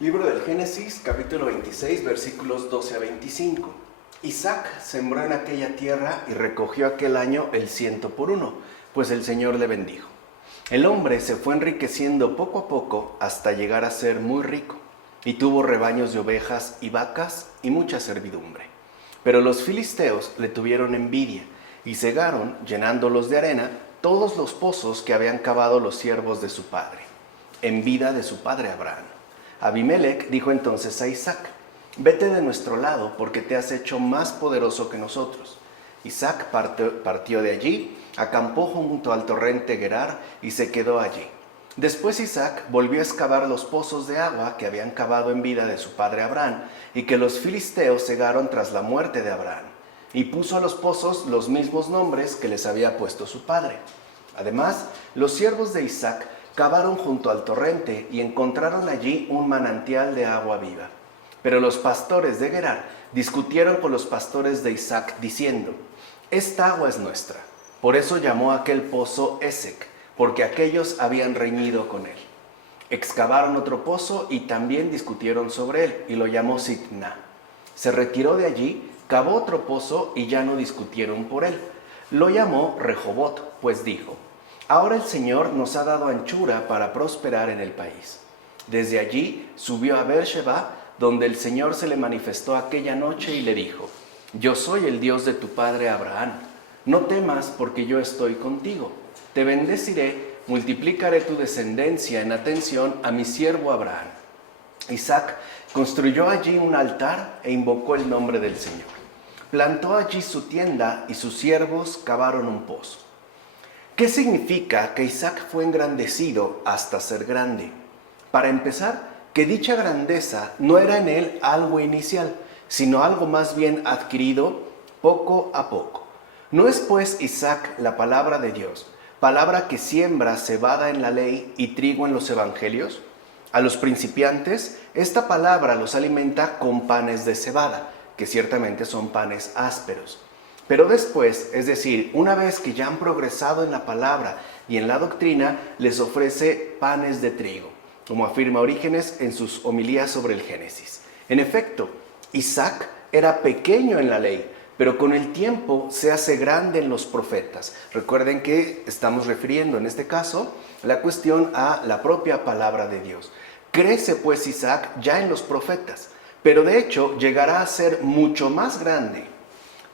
Libro del Génesis, capítulo 26, versículos 12 a 25. Isaac sembró en aquella tierra y recogió aquel año el 100 por 1, pues el Señor le bendijo. El hombre se fue enriqueciendo poco a poco hasta llegar a ser muy rico, y tuvo rebaños de ovejas y vacas y mucha servidumbre. Pero los filisteos le tuvieron envidia y cegaron, llenándolos de arena, todos los pozos que habían cavado los siervos de su padre, en vida de su padre Abraham. Abimelec dijo entonces a Isaac: vete de nuestro lado, porque te has hecho más poderoso que nosotros. Isaac partió de allí, acampó junto al torrente Gerar y se quedó allí. Después Isaac volvió a excavar los pozos de agua que habían cavado en vida de su padre Abraham y que los filisteos cegaron tras la muerte de Abraham, y puso a los pozos los mismos nombres que les había puesto su padre. Además, los siervos de Isaac cavaron junto al torrente y encontraron allí un manantial de agua viva. Pero los pastores de Gerar discutieron con los pastores de Isaac, diciendo: esta agua es nuestra. Por eso llamó a aquel pozo Esek, porque aquellos habían reñido con él. Excavaron otro pozo y también discutieron sobre él, y lo llamó Sitna. Se retiró de allí, cavó otro pozo y ya no discutieron por él. Lo llamó Rehobot, pues dijo: ahora el Señor nos ha dado anchura para prosperar en el país. Desde allí subió a Beersheba, donde el Señor se le manifestó aquella noche y le dijo: yo soy el Dios de tu padre Abraham. No temas, porque yo estoy contigo. Te bendeciré, multiplicaré tu descendencia en atención a mi siervo Abraham. Isaac construyó allí un altar e invocó el nombre del Señor. Plantó allí su tienda y sus siervos cavaron un pozo. ¿Qué significa que Isaac fue engrandecido hasta ser grande? Para empezar, que dicha grandeza no era en él algo inicial, sino algo más bien adquirido poco a poco. ¿No es pues Isaac la palabra de Dios, palabra que siembra cebada en la ley y trigo en los evangelios? A los principiantes, esta palabra los alimenta con panes de cebada, que ciertamente son panes ásperos. Pero después, es decir, una vez que ya han progresado en la palabra y en la doctrina, les ofrece panes de trigo, como afirma Orígenes en sus homilías sobre el Génesis. En efecto, Isaac era pequeño en la ley, pero con el tiempo se hace grande en los profetas. Recuerden que estamos refiriendo en este caso la cuestión a la propia palabra de Dios. Crece pues Isaac ya en los profetas, pero de hecho llegará a ser mucho más grande.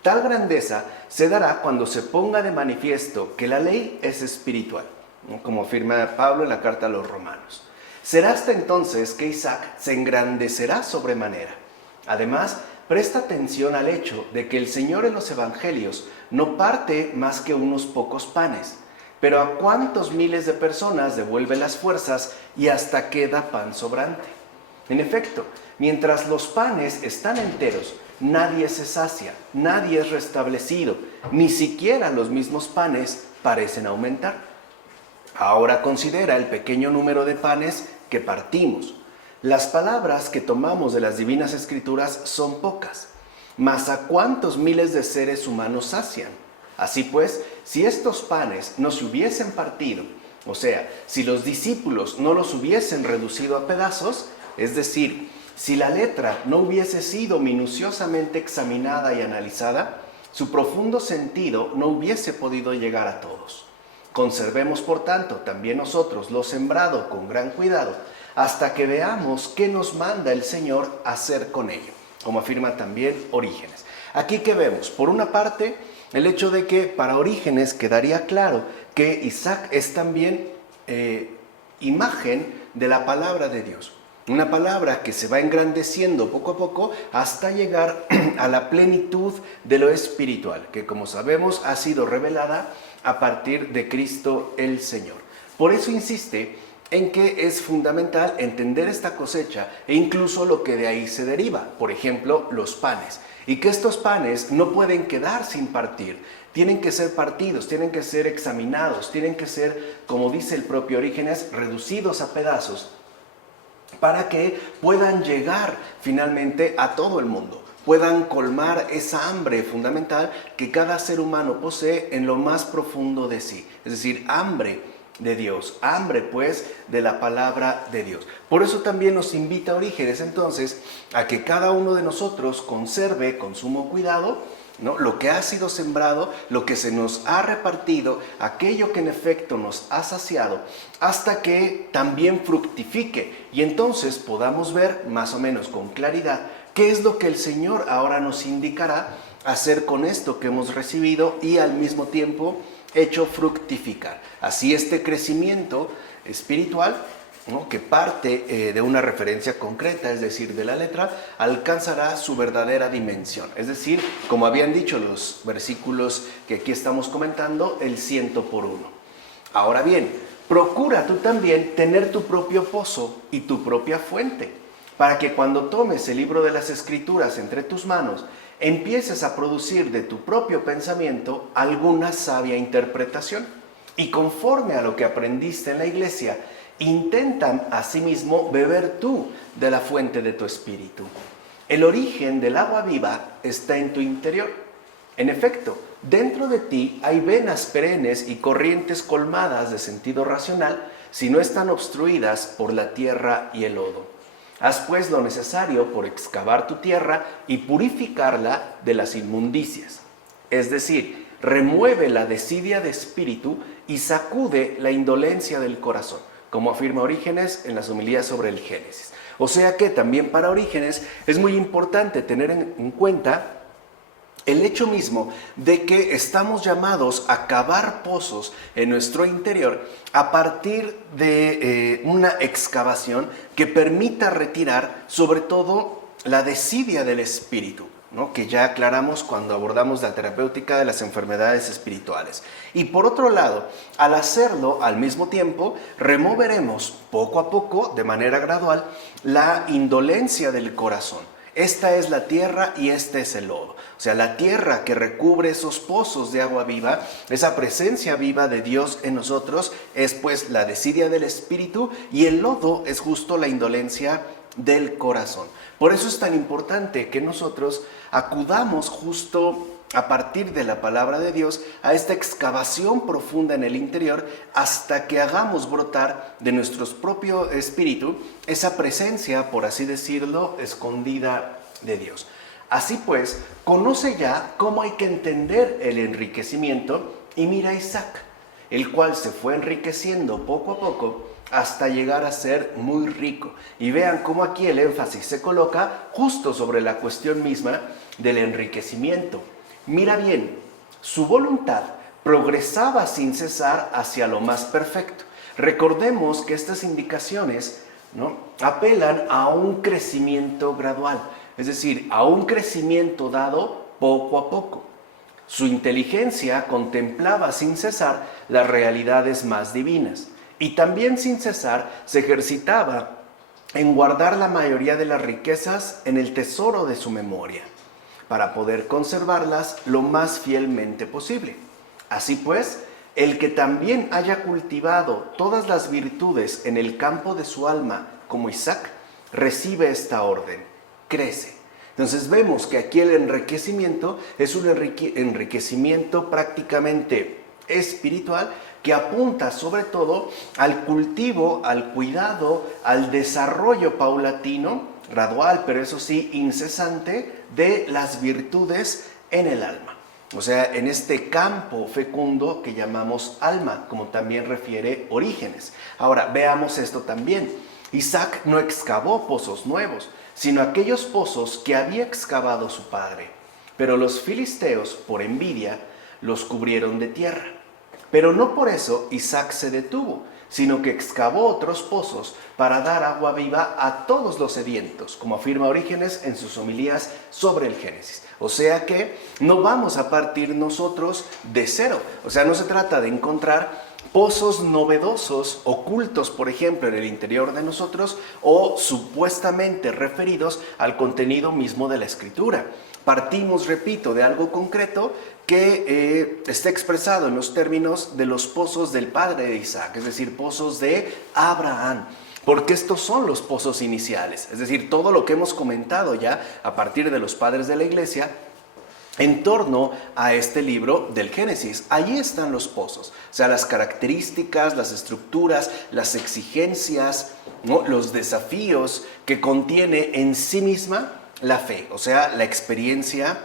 Tal grandeza se dará cuando se ponga de manifiesto que la ley es espiritual, ¿no? Como afirma Pablo en la carta a los Romanos. Será hasta entonces que Isaac se engrandecerá sobremanera. Además, presta atención al hecho de que el Señor en los evangelios no parte más que unos pocos panes, pero a cuántos miles de personas devuelve las fuerzas y hasta queda pan sobrante. En efecto, mientras los panes están enteros, nadie se sacia, nadie es restablecido, ni siquiera los mismos panes parecen aumentar. Ahora considera el pequeño número de panes que partimos. Las palabras que tomamos de las divinas escrituras son pocas, mas ¿a cuántos miles de seres humanos sacian? Así pues, si estos panes no se hubiesen partido, o sea, si los discípulos no los hubiesen reducido a pedazos, es decir, si la letra no hubiese sido minuciosamente examinada y analizada, su profundo sentido no hubiese podido llegar a todos. Conservemos, por tanto, también nosotros lo sembrado con gran cuidado, hasta que veamos qué nos manda el Señor hacer con ello, como afirma también Orígenes. Aquí que vemos, por una parte, el hecho de que para Orígenes quedaría claro que Isaac es también imagen de la palabra de Dios. Una palabra que se va engrandeciendo poco a poco hasta llegar a la plenitud de lo espiritual, que como sabemos ha sido revelada a partir de Cristo el Señor. Por eso insiste en que es fundamental entender esta cosecha e incluso lo que de ahí se deriva, por ejemplo, los panes, y que estos panes no pueden quedar sin partir, tienen que ser partidos, tienen que ser examinados, tienen que ser, como dice el propio Orígenes, reducidos a pedazos, para que puedan llegar finalmente a todo el mundo, puedan colmar esa hambre fundamental que cada ser humano posee en lo más profundo de sí, es decir, hambre de Dios, hambre pues de la palabra de Dios. Por eso también nos invita Orígenes entonces a que cada uno de nosotros conserve con sumo cuidado, ¿no?, lo que ha sido sembrado, lo que se nos ha repartido, aquello que en efecto nos ha saciado, hasta que también fructifique y entonces podamos ver más o menos con claridad qué es lo que el Señor ahora nos indicará hacer con esto que hemos recibido y al mismo tiempo hecho fructificar. Así este crecimiento espiritual, ¿no?, que parte de una referencia concreta, es decir, de la letra, alcanzará su verdadera dimensión. Es decir, como habían dicho los versículos que aquí estamos comentando, el 100 por 1. Ahora bien, procura tú también tener tu propio pozo y tu propia fuente, para que cuando tomes el libro de las Escrituras entre tus manos, empieces a producir de tu propio pensamiento alguna sabia interpretación. Y conforme a lo que aprendiste en la iglesia, intenta asimismo beber tú de la fuente de tu espíritu. El origen del agua viva está en tu interior. En efecto, dentro de ti hay venas perennes y corrientes colmadas de sentido racional, si no están obstruidas por la tierra y el lodo. Haz pues lo necesario por excavar tu tierra y purificarla de las inmundicias. Es decir, remueve la desidia de espíritu y sacude la indolencia del corazón, como afirma Orígenes en las homilías sobre el Génesis. O sea que también para Orígenes es muy importante tener en cuenta el hecho mismo de que estamos llamados a cavar pozos en nuestro interior a partir de una excavación que permita retirar sobre todo la desidia del espíritu, ¿no?, que ya aclaramos cuando abordamos la terapéutica de las enfermedades espirituales. Y por otro lado, al hacerlo al mismo tiempo, removeremos poco a poco, de manera gradual, la indolencia del corazón. Esta es la tierra y este es el lodo. O sea, la tierra que recubre esos pozos de agua viva, esa presencia viva de Dios en nosotros, es pues la desidia del espíritu, y el lodo es justo la indolencia del corazón. Por eso es tan importante que nosotros acudamos justo a partir de la palabra de Dios a esta excavación profunda en el interior hasta que hagamos brotar de nuestro propio espíritu esa presencia, por así decirlo, escondida de Dios. Así pues, conoce ya cómo hay que entender el enriquecimiento y mira a Isaac, el cual se fue enriqueciendo poco a poco hasta llegar a ser muy rico. Y vean cómo aquí el énfasis se coloca justo sobre la cuestión misma del enriquecimiento. Mira bien, su voluntad progresaba sin cesar hacia lo más perfecto. Recordemos que estas indicaciones, ¿no?, apelan a un crecimiento gradual, es decir, a un crecimiento dado poco a poco. Su inteligencia contemplaba sin cesar las realidades más divinas y también sin cesar se ejercitaba en guardar la mayoría de las riquezas en el tesoro de su memoria, para poder conservarlas lo más fielmente posible. Así pues, el que también haya cultivado todas las virtudes en el campo de su alma, como Isaac, recibe esta orden: crece. Entonces vemos que aquí el enriquecimiento es un enriquecimiento prácticamente espiritual que apunta sobre todo al cultivo, al cuidado, al desarrollo paulatino, gradual, pero eso sí, incesante, de las virtudes en el alma. O sea, en este campo fecundo que llamamos alma, como también refiere Orígenes. Ahora, veamos esto también. Isaac no excavó pozos nuevos, sino aquellos pozos que había excavado su padre. Pero los filisteos, por envidia, los cubrieron de tierra. Pero no por eso Isaac se detuvo, sino que excavó otros pozos para dar agua viva a todos los sedientos, como afirma Orígenes en sus homilías sobre el Génesis. O sea que no vamos a partir nosotros de cero. O sea, no se trata de encontrar pozos novedosos, ocultos, por ejemplo, en el interior de nosotros o supuestamente referidos al contenido mismo de la Escritura. Partimos, repito, de algo concreto que está expresado en los términos de los pozos del padre de Isaac, es decir, pozos de Abraham, porque estos son los pozos iniciales, es decir, todo lo que hemos comentado ya a partir de los padres de la iglesia en torno a este libro del Génesis. Allí están los pozos, o sea, las características, las estructuras, las exigencias, ¿no?, los desafíos que contiene en sí misma la fe, o sea, la experiencia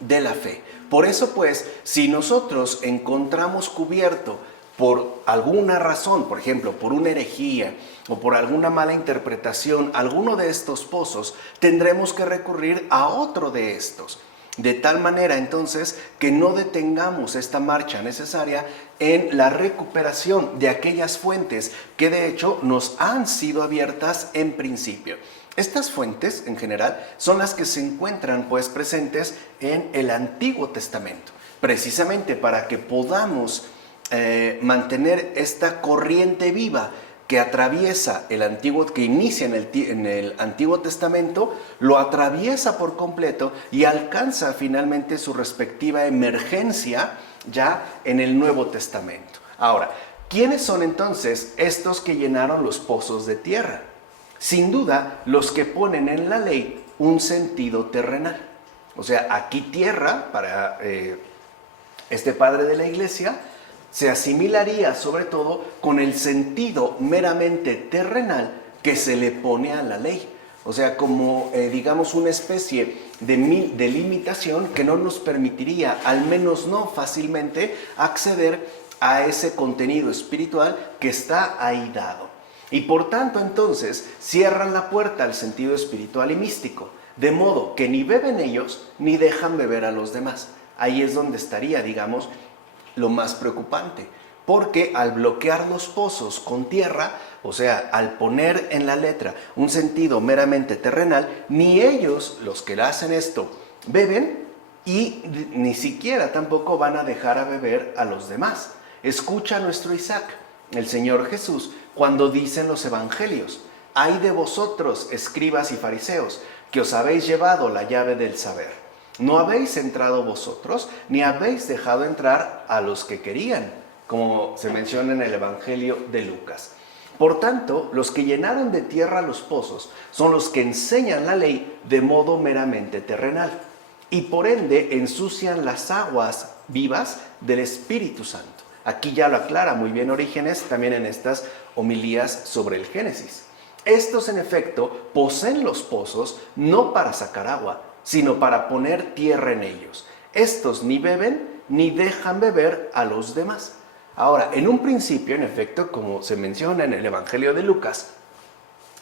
de la fe. Por eso, pues, si nosotros encontramos cubierto por alguna razón, por ejemplo, por una herejía o por alguna mala interpretación, alguno de estos pozos, tendremos que recurrir a otro de estos. De tal manera, entonces, que no detengamos esta marcha necesaria en la recuperación de aquellas fuentes que de hecho nos han sido abiertas en principio. Estas fuentes, en general, son las que se encuentran pues presentes en el Antiguo Testamento, precisamente para que podamos mantener esta corriente viva que atraviesa el Antiguo, que inicia en el Antiguo Testamento, lo atraviesa por completo y alcanza finalmente su respectiva emergencia ya en el Nuevo Testamento. Ahora, ¿quiénes son entonces estos que llenaron los pozos de tierra? Sin duda, los que ponen en la ley un sentido terrenal. O sea, aquí tierra, para este padre de la iglesia, se asimilaría sobre todo con el sentido meramente terrenal que se le pone a la ley. O sea, como digamos una especie de limitación que no nos permitiría, al menos no fácilmente, acceder a ese contenido espiritual que está ahí dado. Y por tanto, entonces, cierran la puerta al sentido espiritual y místico, de modo que ni beben ellos ni dejan beber a los demás. Ahí es donde estaría, digamos, lo más preocupante, porque al bloquear los pozos con tierra, o sea, al poner en la letra un sentido meramente terrenal, ni ellos, los que hacen esto, beben y ni siquiera tampoco van a dejar a beber a los demás. Escucha a nuestro Isaac, el Señor Jesús, cuando dicen los evangelios: «Ay de vosotros, escribas y fariseos, que os habéis llevado la llave del saber. No habéis entrado vosotros, ni habéis dejado entrar a los que querían», como se menciona en el Evangelio de Lucas. Por tanto, los que llenaron de tierra los pozos son los que enseñan la ley de modo meramente terrenal y por ende ensucian las aguas vivas del Espíritu Santo. Aquí ya lo aclara muy bien Orígenes también en estas homilías sobre el Génesis. Estos, en efecto, poseen los pozos no para sacar agua, sino para poner tierra en ellos. Estos ni beben ni dejan beber a los demás. Ahora, en un principio, en efecto, como se menciona en el Evangelio de Lucas,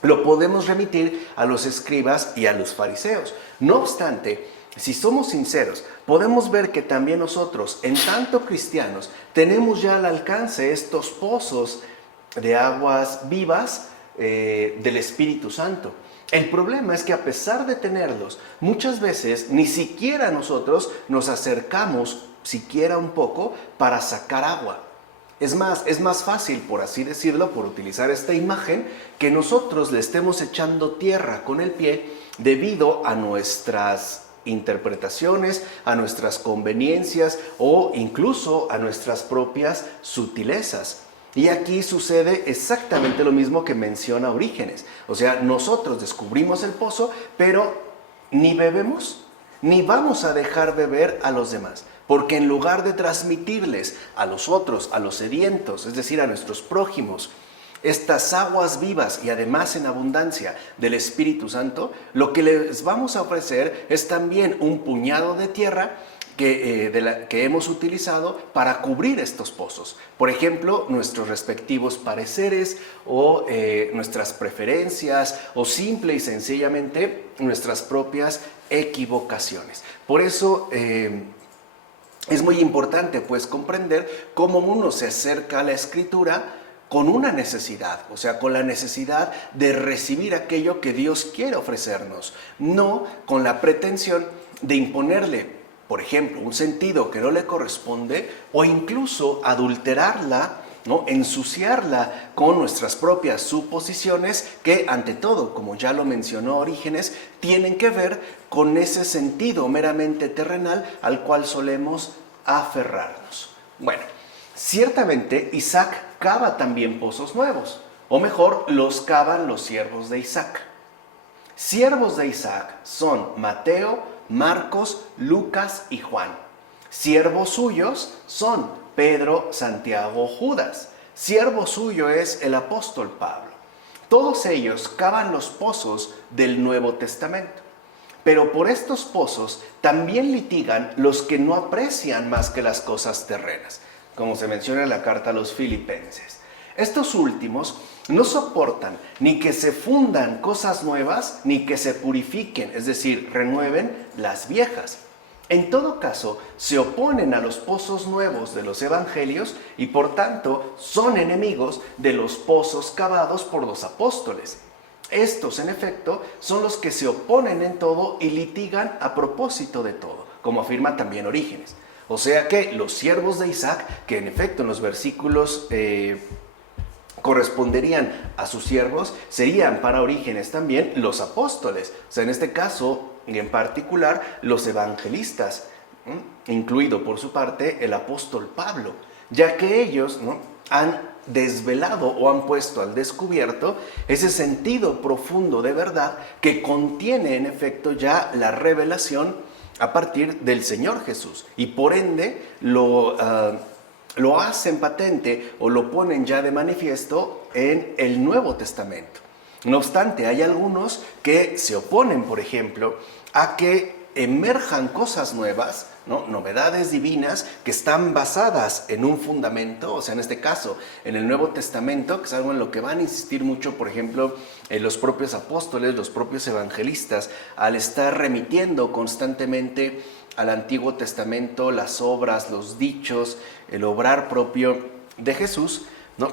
lo podemos remitir a los escribas y a los fariseos. No obstante, si somos sinceros, podemos ver que también nosotros, en tanto cristianos, tenemos ya al alcance estos pozos de aguas vivas del Espíritu Santo. El problema es que a pesar de tenerlos, muchas veces ni siquiera nosotros nos acercamos siquiera un poco para sacar agua. Es más fácil, por así decirlo, por utilizar esta imagen, que nosotros le estemos echando tierra con el pie debido a nuestras interpretaciones, a nuestras conveniencias o incluso a nuestras propias sutilezas. Y aquí sucede exactamente lo mismo que menciona Orígenes. O sea, nosotros descubrimos el pozo, pero ni bebemos, ni vamos a dejar beber a los demás. Porque en lugar de transmitirles a los otros, a los sedientos, es decir, a nuestros prójimos, estas aguas vivas y además en abundancia del Espíritu Santo, lo que les vamos a ofrecer es también un puñado de tierra que hemos utilizado para cubrir estos pozos. Por ejemplo, nuestros respectivos pareceres o nuestras preferencias o simple y sencillamente nuestras propias equivocaciones. Por eso es muy importante pues comprender cómo uno se acerca a la Escritura con una necesidad, o sea, con la necesidad de recibir aquello que Dios quiere ofrecernos, no con la pretensión de imponerle, por ejemplo, un sentido que no le corresponde o incluso adulterarla, ¿no?, ensuciarla con nuestras propias suposiciones que, ante todo, como ya lo mencionó Orígenes, tienen que ver con ese sentido meramente terrenal al cual solemos aferrarnos. Bueno, ciertamente Isaac cava también pozos nuevos, o mejor, los cavan los siervos de Isaac. Siervos de Isaac son Mateo, Marcos, Lucas y Juan. Siervos suyos son Pedro, Santiago, Judas. Siervo suyo es el apóstol Pablo. Todos ellos cavan los pozos del Nuevo Testamento. Pero por estos pozos también litigan los que no aprecian más que las cosas terrenas, como se menciona en la carta a los Filipenses. Estos últimos no soportan ni que se fundan cosas nuevas, ni que se purifiquen, es decir, renueven las viejas. En todo caso, se oponen a los pozos nuevos de los evangelios y por tanto son enemigos de los pozos cavados por los apóstoles. Estos, en efecto, son los que se oponen en todo y litigan a propósito de todo, como afirma también Orígenes. O sea que los siervos de Isaac, que en efecto en los versículos corresponderían a sus siervos, serían para Orígenes también los apóstoles. O sea, en este caso, y en particular, los evangelistas, incluido por su parte el apóstol Pablo, ya que ellos han desvelado o han puesto al descubierto ese sentido profundo de verdad que contiene en efecto ya la revelación a partir del Señor Jesús, y por ende lo hacen patente o lo ponen ya de manifiesto en el Nuevo Testamento. No obstante, hay algunos que se oponen, por ejemplo, a que emerjan cosas nuevas, novedades divinas que están basadas en un fundamento, o sea, en este caso, en el Nuevo Testamento, que es algo en lo que van a insistir mucho, por ejemplo, los propios apóstoles, los propios evangelistas, al estar remitiendo constantemente al Antiguo Testamento las obras, los dichos, el obrar propio de Jesús,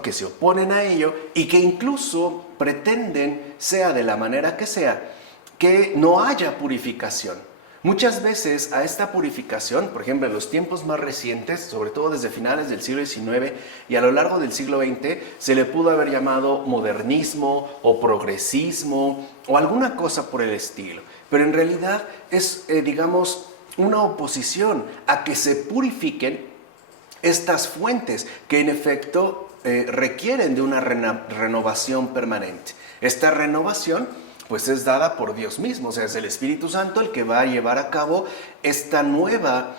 que se oponen a ello y que incluso pretenden, sea de la manera que sea, que no haya purificación. Muchas veces a esta purificación, por ejemplo, en los tiempos más recientes, sobre todo desde finales del siglo XIX y a lo largo del siglo XX, se le pudo haber llamado modernismo o progresismo o alguna cosa por el estilo. Pero en realidad es, digamos, una oposición a que se purifiquen estas fuentes que en efecto requieren de una renovación permanente. Esta renovación pues es dada por Dios mismo, o sea, es el Espíritu Santo el que va a llevar a cabo esta nueva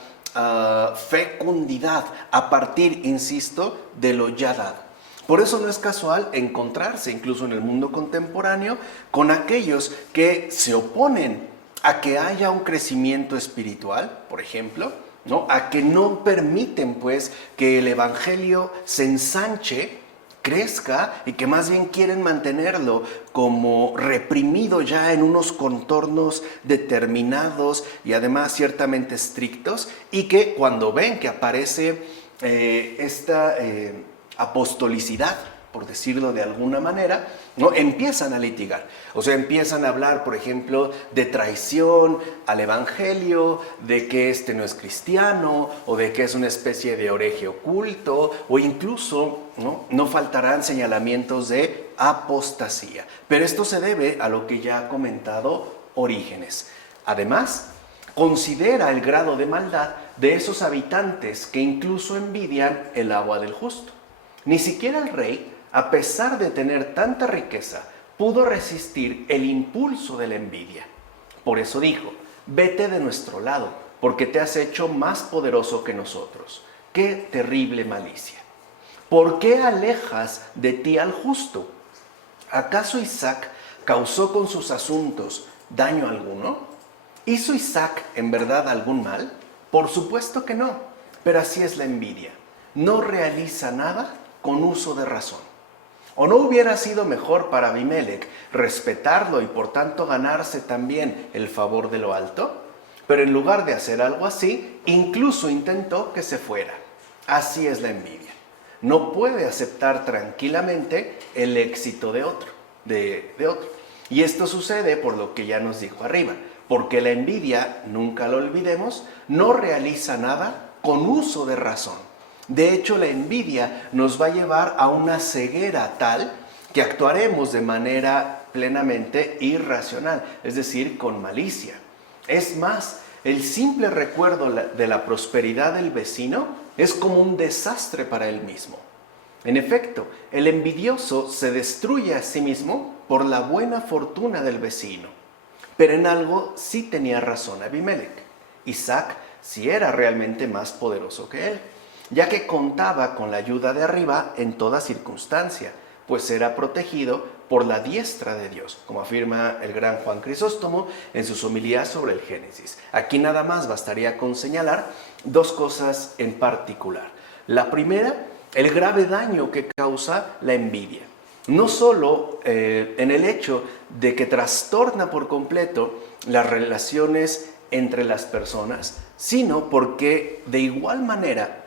fecundidad a partir, insisto, de lo ya dado. Por eso no es casual encontrarse incluso en el mundo contemporáneo con aquellos que se oponen a que haya un crecimiento espiritual, por ejemplo, a que no permiten pues que el evangelio se ensanche, crezca, y que más bien quieren mantenerlo como reprimido ya en unos contornos determinados y además ciertamente estrictos, y que cuando ven que aparece esta apostolicidad, por decirlo de alguna manera, empiezan a litigar. O sea, empiezan a hablar, por ejemplo, de traición al evangelio, de que este no es cristiano, o de que es una especie de hereje oculto, o incluso no faltarán señalamientos de apostasía. Pero esto se debe a lo que ya ha comentado Orígenes. Además, considera el grado de maldad de esos habitantes que incluso envidian el agua del justo. Ni siquiera el rey, a pesar de tener tanta riqueza, pudo resistir el impulso de la envidia. Por eso dijo: vete de nuestro lado, porque te has hecho más poderoso que nosotros. ¡Qué terrible malicia! ¿Por qué alejas de ti al justo? ¿Acaso Isaac causó con sus asuntos daño alguno? ¿Hizo Isaac en verdad algún mal? Por supuesto que no, pero así es la envidia. No realiza nada con uso de razón. ¿O no hubiera sido mejor para Abimelec respetarlo y por tanto ganarse también el favor de lo alto? Pero en lugar de hacer algo así, incluso intentó que se fuera. Así es la envidia. No puede aceptar tranquilamente el éxito de otro. Y esto sucede por lo que ya nos dijo arriba, porque la envidia, nunca lo olvidemos, no realiza nada con uso de razón. De hecho, la envidia nos va a llevar a una ceguera tal que actuaremos de manera plenamente irracional, es decir, con malicia. Es más, el simple recuerdo de la prosperidad del vecino es como un desastre para él mismo. En efecto, el envidioso se destruye a sí mismo por la buena fortuna del vecino. Pero en algo sí tenía razón Abimelech. Isaac sí era realmente más poderoso que él, ya que contaba con la ayuda de arriba en toda circunstancia, pues era protegido por la diestra de Dios, como afirma el gran Juan Crisóstomo en sus homilías sobre el Génesis. Aquí nada más bastaría con señalar dos cosas en particular. La primera, el grave daño que causa la envidia. No solo en el hecho de que trastorna por completo las relaciones entre las personas, sino porque de igual manera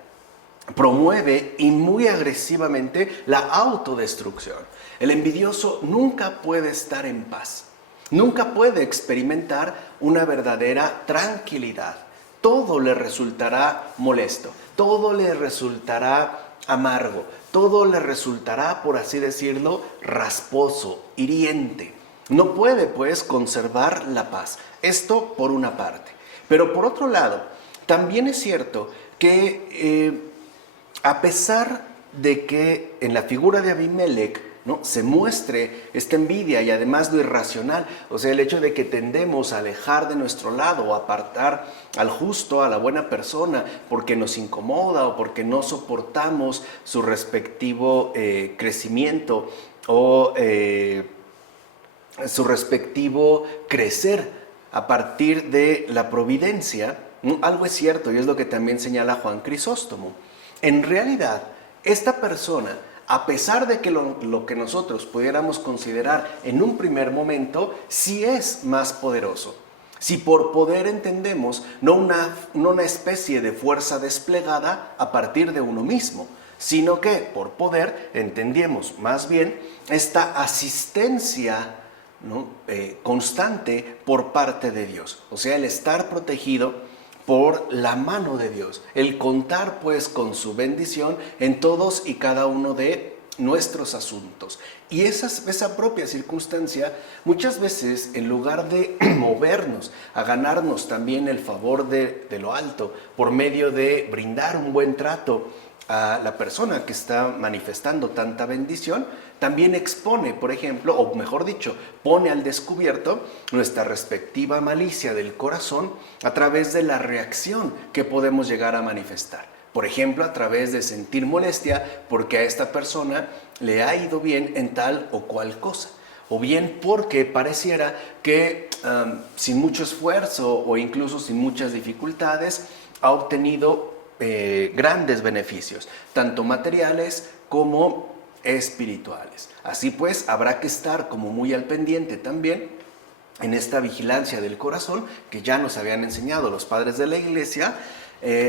promueve y muy agresivamente la autodestrucción. El envidioso nunca puede estar en paz, nunca puede experimentar una verdadera tranquilidad. Todo le resultará molesto, todo le resultará amargo, todo le resultará, por así decirlo, rasposo, hiriente. No puede, pues, conservar la paz. Esto por una parte. Pero por otro lado, también es cierto que a pesar de que en la figura de Abimelech, ¿no?, se muestre esta envidia y además lo irracional, o sea, el hecho de que tendemos a alejar de nuestro lado o apartar al justo, a la buena persona, porque nos incomoda o porque no soportamos su respectivo crecimiento o su respectivo crecer a partir de la providencia, ¿no? Algo es cierto y es lo que también señala Juan Crisóstomo. En realidad, esta persona, a pesar de que lo que nosotros pudiéramos considerar en un primer momento, sí es más poderoso. Si por poder entendemos no una especie de fuerza desplegada a partir de uno mismo, sino que por poder entendemos más bien esta asistencia, ¿no?, constante por parte de Dios. O sea, el estar protegido por la mano de Dios, el contar pues con su bendición en todos y cada uno de nuestros asuntos. Y esa propia circunstancia, muchas veces en lugar de movernos a ganarnos también el favor de lo alto, por medio de brindar un buen trato a la persona que está manifestando tanta bendición, también expone, por ejemplo, o mejor dicho, pone al descubierto nuestra respectiva malicia del corazón a través de la reacción que podemos llegar a manifestar. Por ejemplo, a través de sentir molestia porque a esta persona le ha ido bien en tal o cual cosa. O bien porque pareciera que sin mucho esfuerzo o incluso sin muchas dificultades ha obtenido grandes beneficios, tanto materiales como espirituales. Así pues, habrá que estar como muy al pendiente también en esta vigilancia del corazón que ya nos habían enseñado los padres de la iglesia.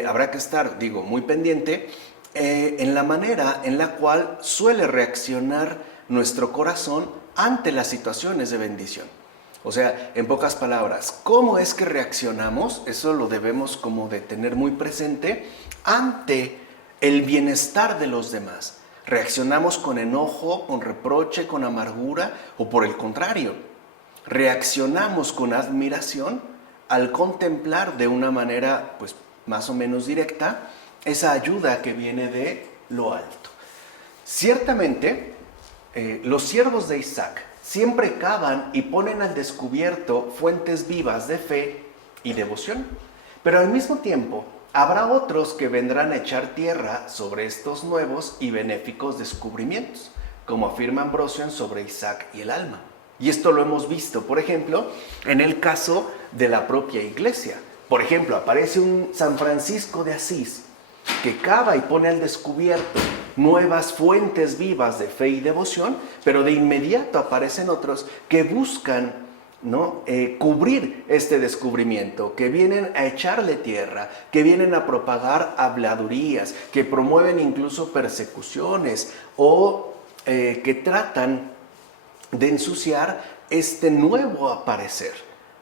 Habrá que estar, muy pendiente en la manera en la cual suele reaccionar nuestro corazón ante las situaciones de bendición. O sea, en pocas palabras, ¿cómo es que reaccionamos? Eso lo debemos como de tener muy presente ante el bienestar de los demás. ¿Reaccionamos con enojo, con reproche, con amargura o por el contrario? ¿Reaccionamos con admiración al contemplar de una manera pues más o menos directa esa ayuda que viene de lo alto? Ciertamente, los siervos de Isaac siempre cavan y ponen al descubierto fuentes vivas de fe y devoción, pero al mismo tiempo habrá otros que vendrán a echar tierra sobre estos nuevos y benéficos descubrimientos, como afirma Ambrosio sobre Isaac y el alma. Y esto lo hemos visto, por ejemplo, en el caso de la propia iglesia. Por ejemplo, aparece un San Francisco de Asís que cava y pone al descubierto nuevas fuentes vivas de fe y devoción, pero de inmediato aparecen otros que buscan, ¿no?, cubrir este descubrimiento, que vienen a echarle tierra, que vienen a propagar habladurías, que promueven incluso persecuciones o que tratan de ensuciar este nuevo aparecer,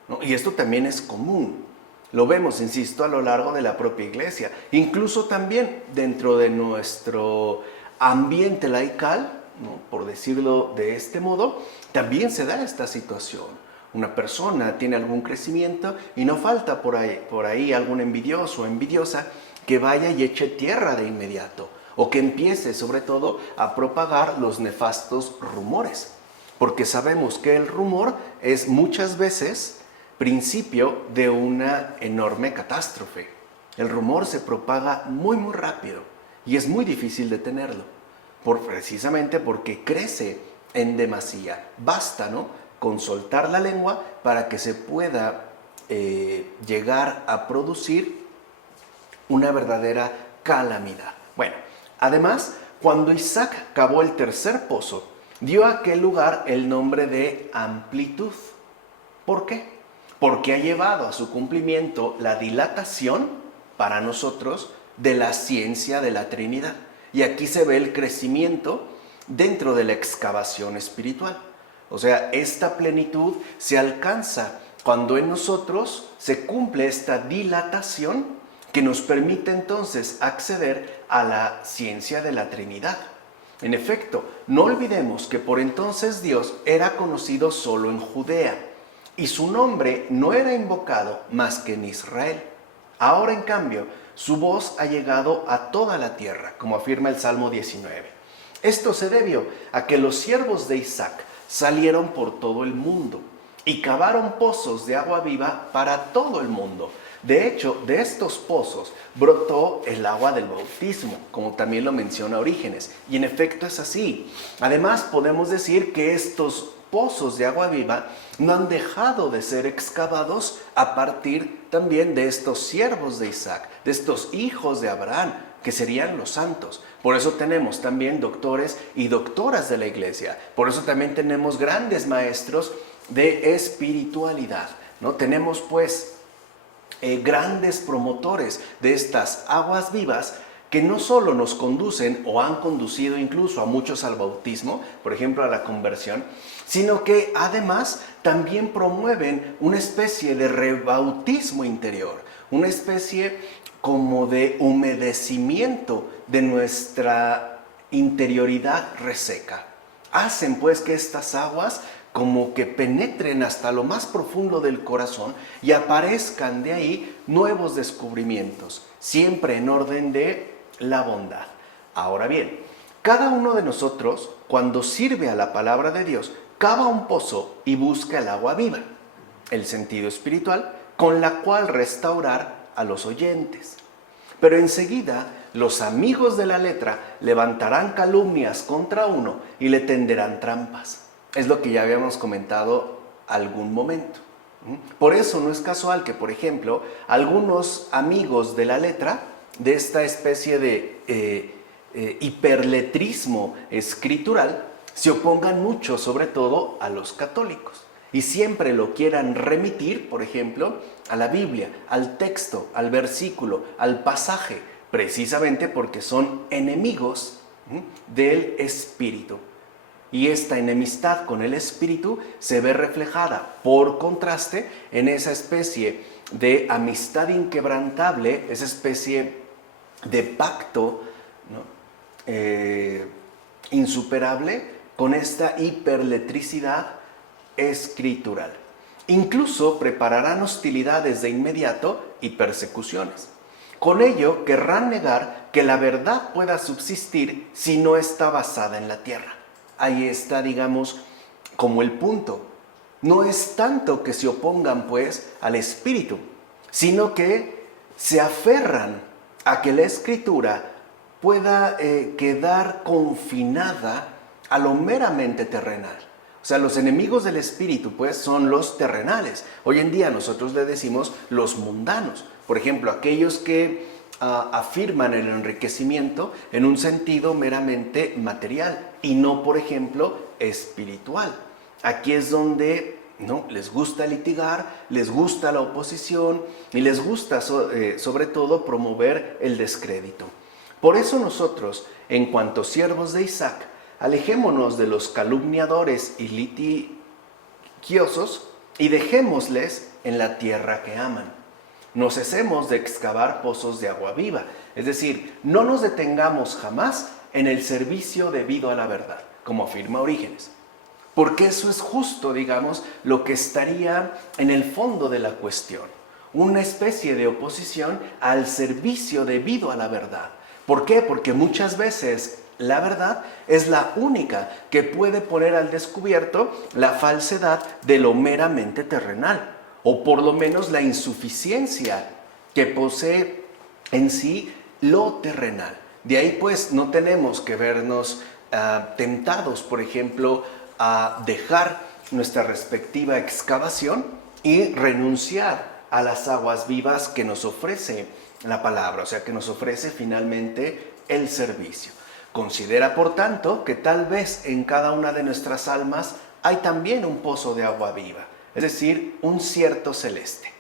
¿no? Y esto también es común. Lo vemos, insisto, a lo largo de la propia iglesia, incluso también dentro de nuestro ambiente laical, ¿no?, por decirlo de este modo, también se da esta situación. Una persona tiene algún crecimiento y no falta por ahí algún envidioso o envidiosa que vaya y eche tierra de inmediato, o que empiece sobre todo a propagar los nefastos rumores, porque sabemos que el rumor es muchas veces principio de una enorme catástrofe. El rumor se propaga muy rápido y es muy difícil detenerlo, precisamente porque crece en demasía. Basta, ¿no?, con soltar la lengua para que se pueda llegar a producir una verdadera calamidad. Bueno, además, cuando Isaac cavó el tercer pozo, dio a aquel lugar el nombre de Amplitud. ¿Por qué? Porque ha llevado a su cumplimiento la dilatación, para nosotros, de la ciencia de la Trinidad. Y aquí se ve el crecimiento dentro de la excavación espiritual. O sea, esta plenitud se alcanza cuando en nosotros se cumple esta dilatación que nos permite entonces acceder a la ciencia de la Trinidad. En efecto, no olvidemos que por entonces Dios era conocido solo en Judea y su nombre no era invocado más que en Israel. Ahora, en cambio, su voz ha llegado a toda la tierra, como afirma el Salmo 19. Esto se debió a que los siervos de Isaac salieron por todo el mundo y cavaron pozos de agua viva para todo el mundo. De hecho, de estos pozos brotó el agua del bautismo, como también lo menciona Orígenes, y en efecto es así. Además, podemos decir que estos pozos de agua viva no han dejado de ser excavados a partir también de estos siervos de Isaac, de estos hijos de Abraham, que serían los santos. Por eso tenemos también doctores y doctoras de la iglesia. Por eso también tenemos grandes maestros de espiritualidad, ¿no? Tenemos pues grandes promotores de estas aguas vivas que no solo nos conducen o han conducido incluso a muchos al bautismo, por ejemplo a la conversión, sino que además también promueven una especie de rebautismo interior, una especie como de humedecimiento de nuestra interioridad reseca. Hacen pues que estas aguas como que penetren hasta lo más profundo del corazón y aparezcan de ahí nuevos descubrimientos, siempre en orden de la bondad. Ahora bien, cada uno de nosotros, cuando sirve a la palabra de Dios, cava un pozo y busca el agua viva, el sentido espiritual, con la cual restaurar a los oyentes. Pero enseguida los amigos de la letra levantarán calumnias contra uno y le tenderán trampas. Es lo que ya habíamos comentado algún momento. Por eso no es casual que, por ejemplo, algunos amigos de la letra, de esta especie de hiperletrismo escritural, se opongan mucho, sobre todo a los católicos, y siempre lo quieran remitir, por ejemplo, a la Biblia, al texto, al versículo, al pasaje, precisamente porque son enemigos del Espíritu. Y esta enemistad con el Espíritu se ve reflejada, por contraste, en esa especie de amistad inquebrantable, esa especie de pacto, ¿no?, insuperable con esta hiperletricidad escritural. Incluso prepararán hostilidades de inmediato y persecuciones. Con ello querrán negar que la verdad pueda subsistir si no está basada en la tierra. Ahí está, digamos, como el punto. No es tanto que se opongan, pues, al Espíritu, sino que se aferran a que la Escritura pueda quedar confinada a lo meramente terrenal. O sea, los enemigos del Espíritu, pues, son los terrenales. Hoy en día nosotros le decimos los mundanos. Por ejemplo, aquellos que afirman el enriquecimiento en un sentido meramente material y no, por ejemplo, espiritual. Aquí es donde ¿no? les gusta litigar, les gusta la oposición y les gusta sobre todo promover el descrédito. Por eso nosotros, en cuanto siervos de Isaac, alejémonos de los calumniadores y litigiosos y dejémosles en la tierra que aman. No cesemos de excavar pozos de agua viva, es decir, no nos detengamos jamás en el servicio debido a la verdad, como afirma Orígenes. Porque eso es justo, digamos, lo que estaría en el fondo de la cuestión. Una especie de oposición al servicio debido a la verdad. ¿Por qué? Porque muchas veces la verdad es la única que puede poner al descubierto la falsedad de lo meramente terrenal. o por lo menos la insuficiencia que posee en sí lo terrenal. De ahí pues no tenemos que vernos tentados, por ejemplo, a dejar nuestra respectiva excavación y renunciar a las aguas vivas que nos ofrece la palabra, o sea, que nos ofrece finalmente el servicio. Considera, por tanto, que tal vez en cada una de nuestras almas hay también un pozo de agua viva, es decir, un cierto celeste.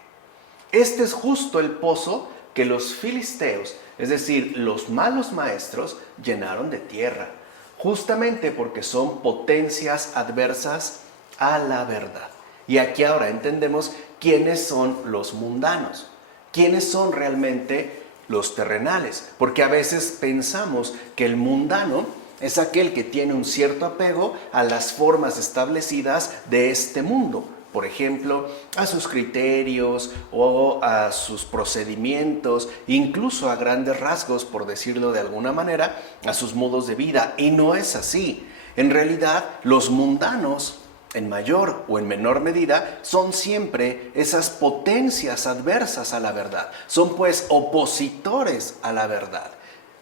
Este es justo el pozo que los filisteos, es decir, los malos maestros, llenaron de tierra, justamente porque son potencias adversas a la verdad. Y aquí ahora entendemos quiénes son los mundanos, quiénes son realmente los terrenales, porque a veces pensamos que el mundano es aquel que tiene un cierto apego a las formas establecidas de este mundo, por ejemplo, a sus criterios o a sus procedimientos, incluso a grandes rasgos, por decirlo de alguna manera, a sus modos de vida. Y no es así. En realidad, los mundanos, en mayor o en menor medida, son siempre esas potencias adversas a la verdad. Son pues opositores a la verdad.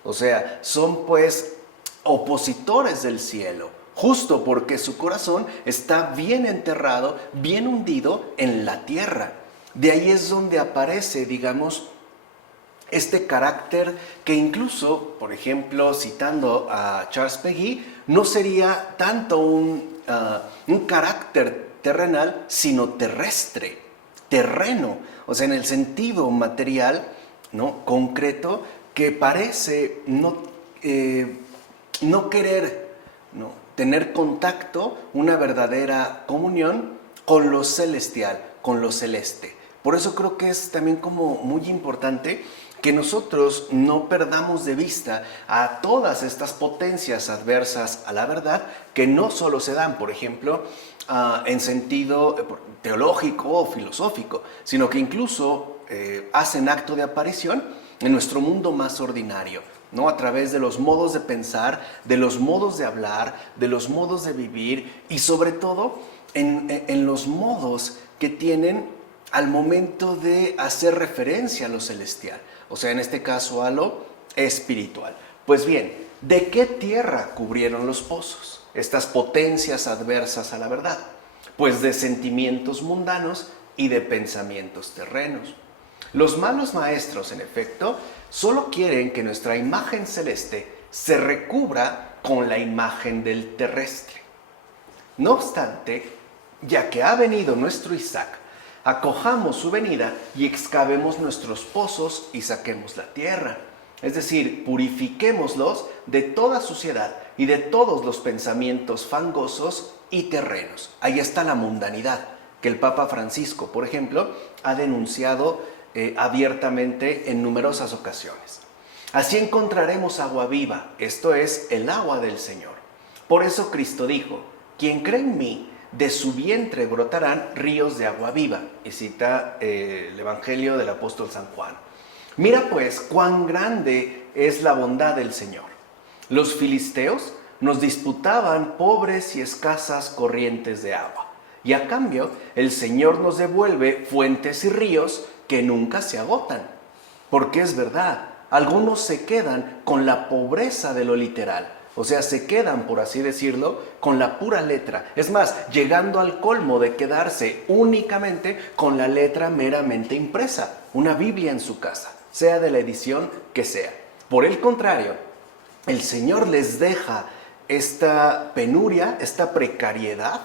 O sea, son pues opositores del cielo, justo porque su corazón está bien enterrado, bien hundido en la tierra. De ahí es donde aparece, digamos, este carácter que incluso, por ejemplo, citando a Charles Péguy, no sería tanto un carácter terrenal, sino terrestre, terreno, o sea, en el sentido material, ¿no?, concreto, que parece no querer, ¿no?, tener contacto, una verdadera comunión con lo celestial, con lo celeste. Por eso creo que es también como muy importante que nosotros no perdamos de vista a todas estas potencias adversas a la verdad, que no solo se dan, por ejemplo, en sentido teológico o filosófico, sino que incluso hacen acto de aparición en nuestro mundo más ordinario, ¿no?, a través de los modos de pensar, de los modos de hablar, de los modos de vivir y sobre todo en los modos que tienen al momento de hacer referencia a lo celestial, o sea, en este caso a lo espiritual. Pues bien, ¿de qué tierra cubrieron los pozos estas potencias adversas a la verdad? Pues de sentimientos mundanos y de pensamientos terrenos. Los malos maestros, en efecto, solo quieren que nuestra imagen celeste se recubra con la imagen del terrestre. No obstante, ya que ha venido nuestro Isaac, acojamos su venida y excavemos nuestros pozos y saquemos la tierra. Es decir, purifiquémoslos de toda suciedad y de todos los pensamientos fangosos y terrenos. Ahí está la mundanidad, que el Papa Francisco, por ejemplo, ha denunciado abiertamente en numerosas ocasiones. Así encontraremos agua viva, esto es, el agua del Señor. Por eso Cristo dijo: quien cree en mí, de su vientre brotarán ríos de agua viva. Y cita el Evangelio del apóstol San Juan. Mira pues cuán grande es la bondad del Señor. Los filisteos nos disputaban pobres y escasas corrientes de agua, y a cambio el Señor nos devuelve fuentes y ríos que nunca se agotan. Porque es verdad, algunos se quedan con la pobreza de lo literal, o sea, se quedan, por así decirlo, con la pura letra. Es más, llegando al colmo de quedarse únicamente con la letra meramente impresa, una Biblia en su casa, sea de la edición que sea. Por el contrario, el Señor les deja esta penuria, esta precariedad,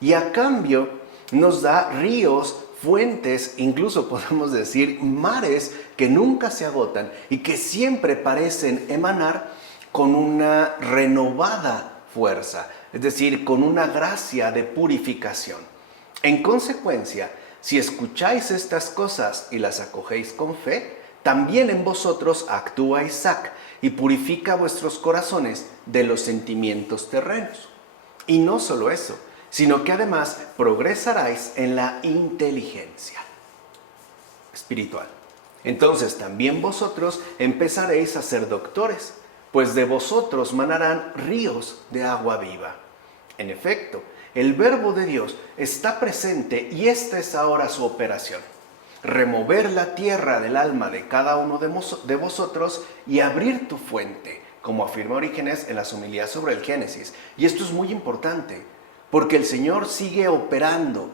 y a cambio nos da ríos, fuentes, incluso podemos decir mares que nunca se agotan y que siempre parecen emanar con una renovada fuerza, es decir, con una gracia de purificación. En consecuencia, si escucháis estas cosas y las acogéis con fe, también en vosotros actúa Isaac y purifica vuestros corazones de los sentimientos terrenos. Y no solo eso, sino que además progresaréis en la inteligencia espiritual. Entonces también vosotros empezaréis a ser doctores, pues de vosotros manarán ríos de agua viva. En efecto, el verbo de Dios está presente y esta es ahora su operación. Remover la tierra del alma de cada uno de vosotros y abrir tu fuente, como afirma Orígenes en las homilías sobre el Génesis. Y esto es muy importante, porque el Señor sigue operando,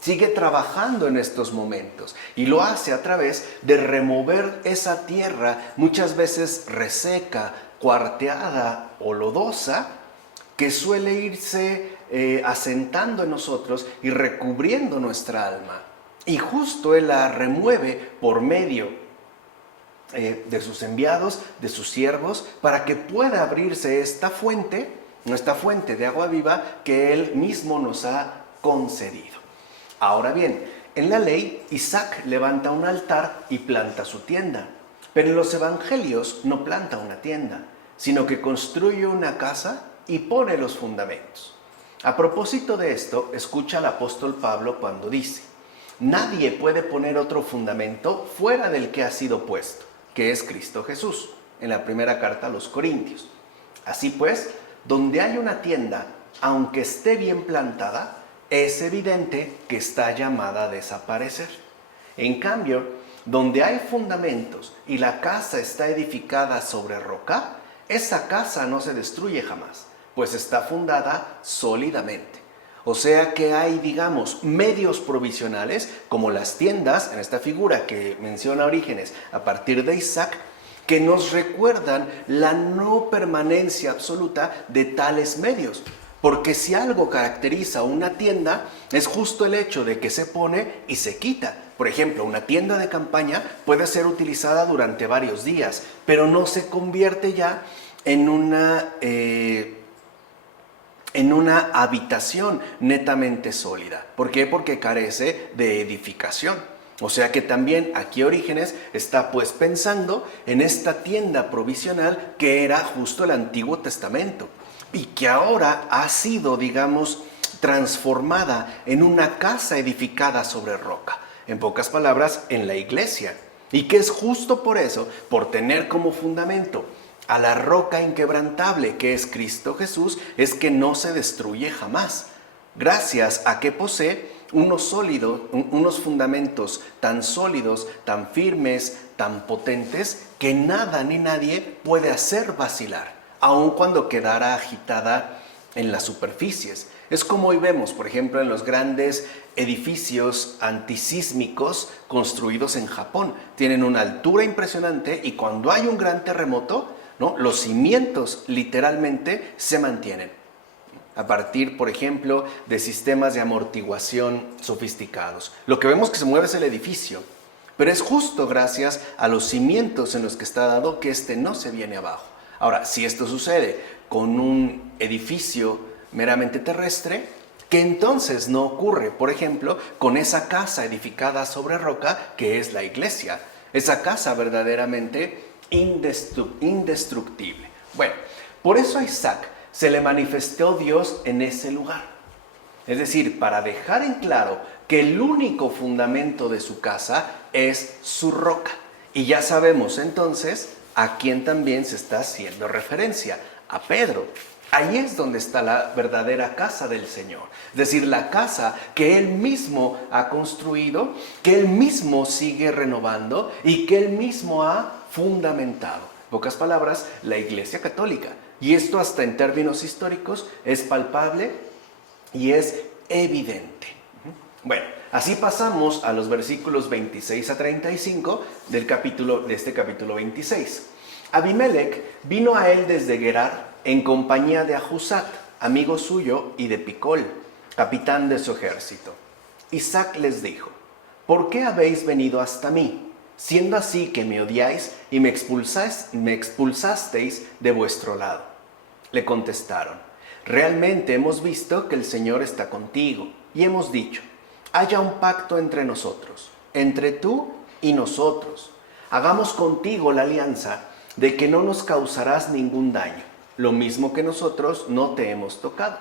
sigue trabajando en estos momentos y lo hace a través de remover esa tierra, muchas veces reseca, cuarteada o lodosa, que suele irse asentando en nosotros y recubriendo nuestra alma. Y justo Él la remueve por medio de sus enviados, de sus siervos, para que pueda abrirse esta fuente de agua viva que Él mismo nos ha concedido. Ahora bien, en la ley, Isaac levanta un altar y planta su tienda, pero en los evangelios no planta una tienda, sino que construye una casa y pone los fundamentos. A propósito de esto, escucha al apóstol Pablo cuando dice: nadie puede poner otro fundamento fuera del que ha sido puesto, que es Cristo Jesús, en la primera carta a los Corintios. Así pues, donde hay una tienda, aunque esté bien plantada, es evidente que está llamada a desaparecer. En cambio, donde hay fundamentos y la casa está edificada sobre roca, esa casa no se destruye jamás, pues está fundada sólidamente. O sea que hay, digamos, medios provisionales, como las tiendas, en esta figura que menciona Orígenes a partir de Isaac, que nos recuerdan la no permanencia absoluta de tales medios. Porque si algo caracteriza una tienda, es justo el hecho de que se pone y se quita. Por ejemplo, una tienda de campaña puede ser utilizada durante varios días, pero no se convierte ya en una habitación netamente sólida. ¿Por qué? Porque carece de edificación. O sea que también aquí Orígenes está pues pensando en esta tienda provisional que era justo el Antiguo Testamento y que ahora ha sido, digamos, transformada en una casa edificada sobre roca. En pocas palabras, en la iglesia. Y que es justo por eso, por tener como fundamento a la roca inquebrantable que es Cristo Jesús, es que no se destruye jamás. Gracias a que posee unos fundamentos tan sólidos, tan firmes, tan potentes, que nada ni nadie puede hacer vacilar, aun cuando quedara agitada en las superficies. Es como hoy vemos, por ejemplo, en los grandes edificios antisísmicos construidos en Japón. Tienen una altura impresionante y cuando hay un gran terremoto, ¿no?, los cimientos literalmente se mantienen. A partir, por ejemplo, de sistemas de amortiguación sofisticados. Lo que vemos que se mueve es el edificio, pero es justo gracias a los cimientos en los que está dado que este no se viene abajo. Ahora, si esto sucede con un edificio meramente terrestre, ¿qué entonces no ocurre, por ejemplo, con esa casa edificada sobre roca que es la iglesia? Esa casa verdaderamente indestructible. Bueno, por eso a Isaac se le manifestó Dios en ese lugar. Es decir, para dejar en claro que el único fundamento de su casa es su roca. Y ya sabemos entonces a quién también se está haciendo referencia, a Pedro. Ahí es donde está la verdadera casa del Señor. Es decir, la casa que Él mismo ha construido, que Él mismo sigue renovando y que Él mismo ha fundamentado. En pocas palabras, la Iglesia Católica. Y esto hasta en términos históricos es palpable y es evidente. Bueno, así pasamos a los versículos 26 a 35 de este capítulo 26. Abimelech vino a él desde Gerar en compañía de Ahuzat, amigo suyo, y de Picol, capitán de su ejército. Isaac les dijo: ¿por qué habéis venido hasta mí, siendo así que me odiáis y me expulsasteis de vuestro lado? Le contestaron: realmente hemos visto que el Señor está contigo, y hemos dicho: haya un pacto entre nosotros, entre tú y nosotros. Hagamos contigo la alianza de que no nos causarás ningún daño, lo mismo que nosotros no te hemos tocado,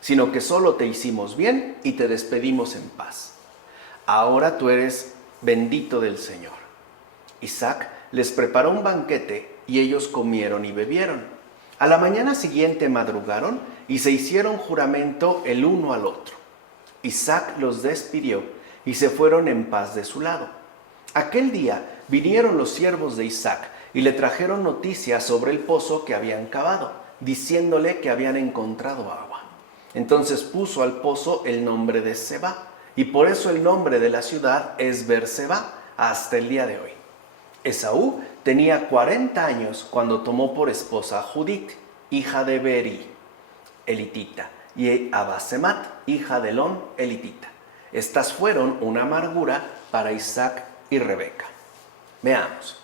sino que solo te hicimos bien y te despedimos en paz. Ahora tú eres bendito del Señor. Isaac les preparó un banquete y ellos comieron y bebieron. A la mañana siguiente madrugaron y se hicieron juramento el uno al otro. Isaac los despidió y se fueron en paz de su lado. Aquel día vinieron los siervos de Isaac y le trajeron noticias sobre el pozo que habían cavado, diciéndole que habían encontrado agua. Entonces puso al pozo el nombre de Seba, y por eso el nombre de la ciudad es Beerseba hasta el día de hoy. Esaú tenía 40 años cuando tomó por esposa a Judit, hija de Beeri, elitita, y a Basemat, hija de Elón, elitita. Estas fueron una amargura para Isaac y Rebeca. Veamos.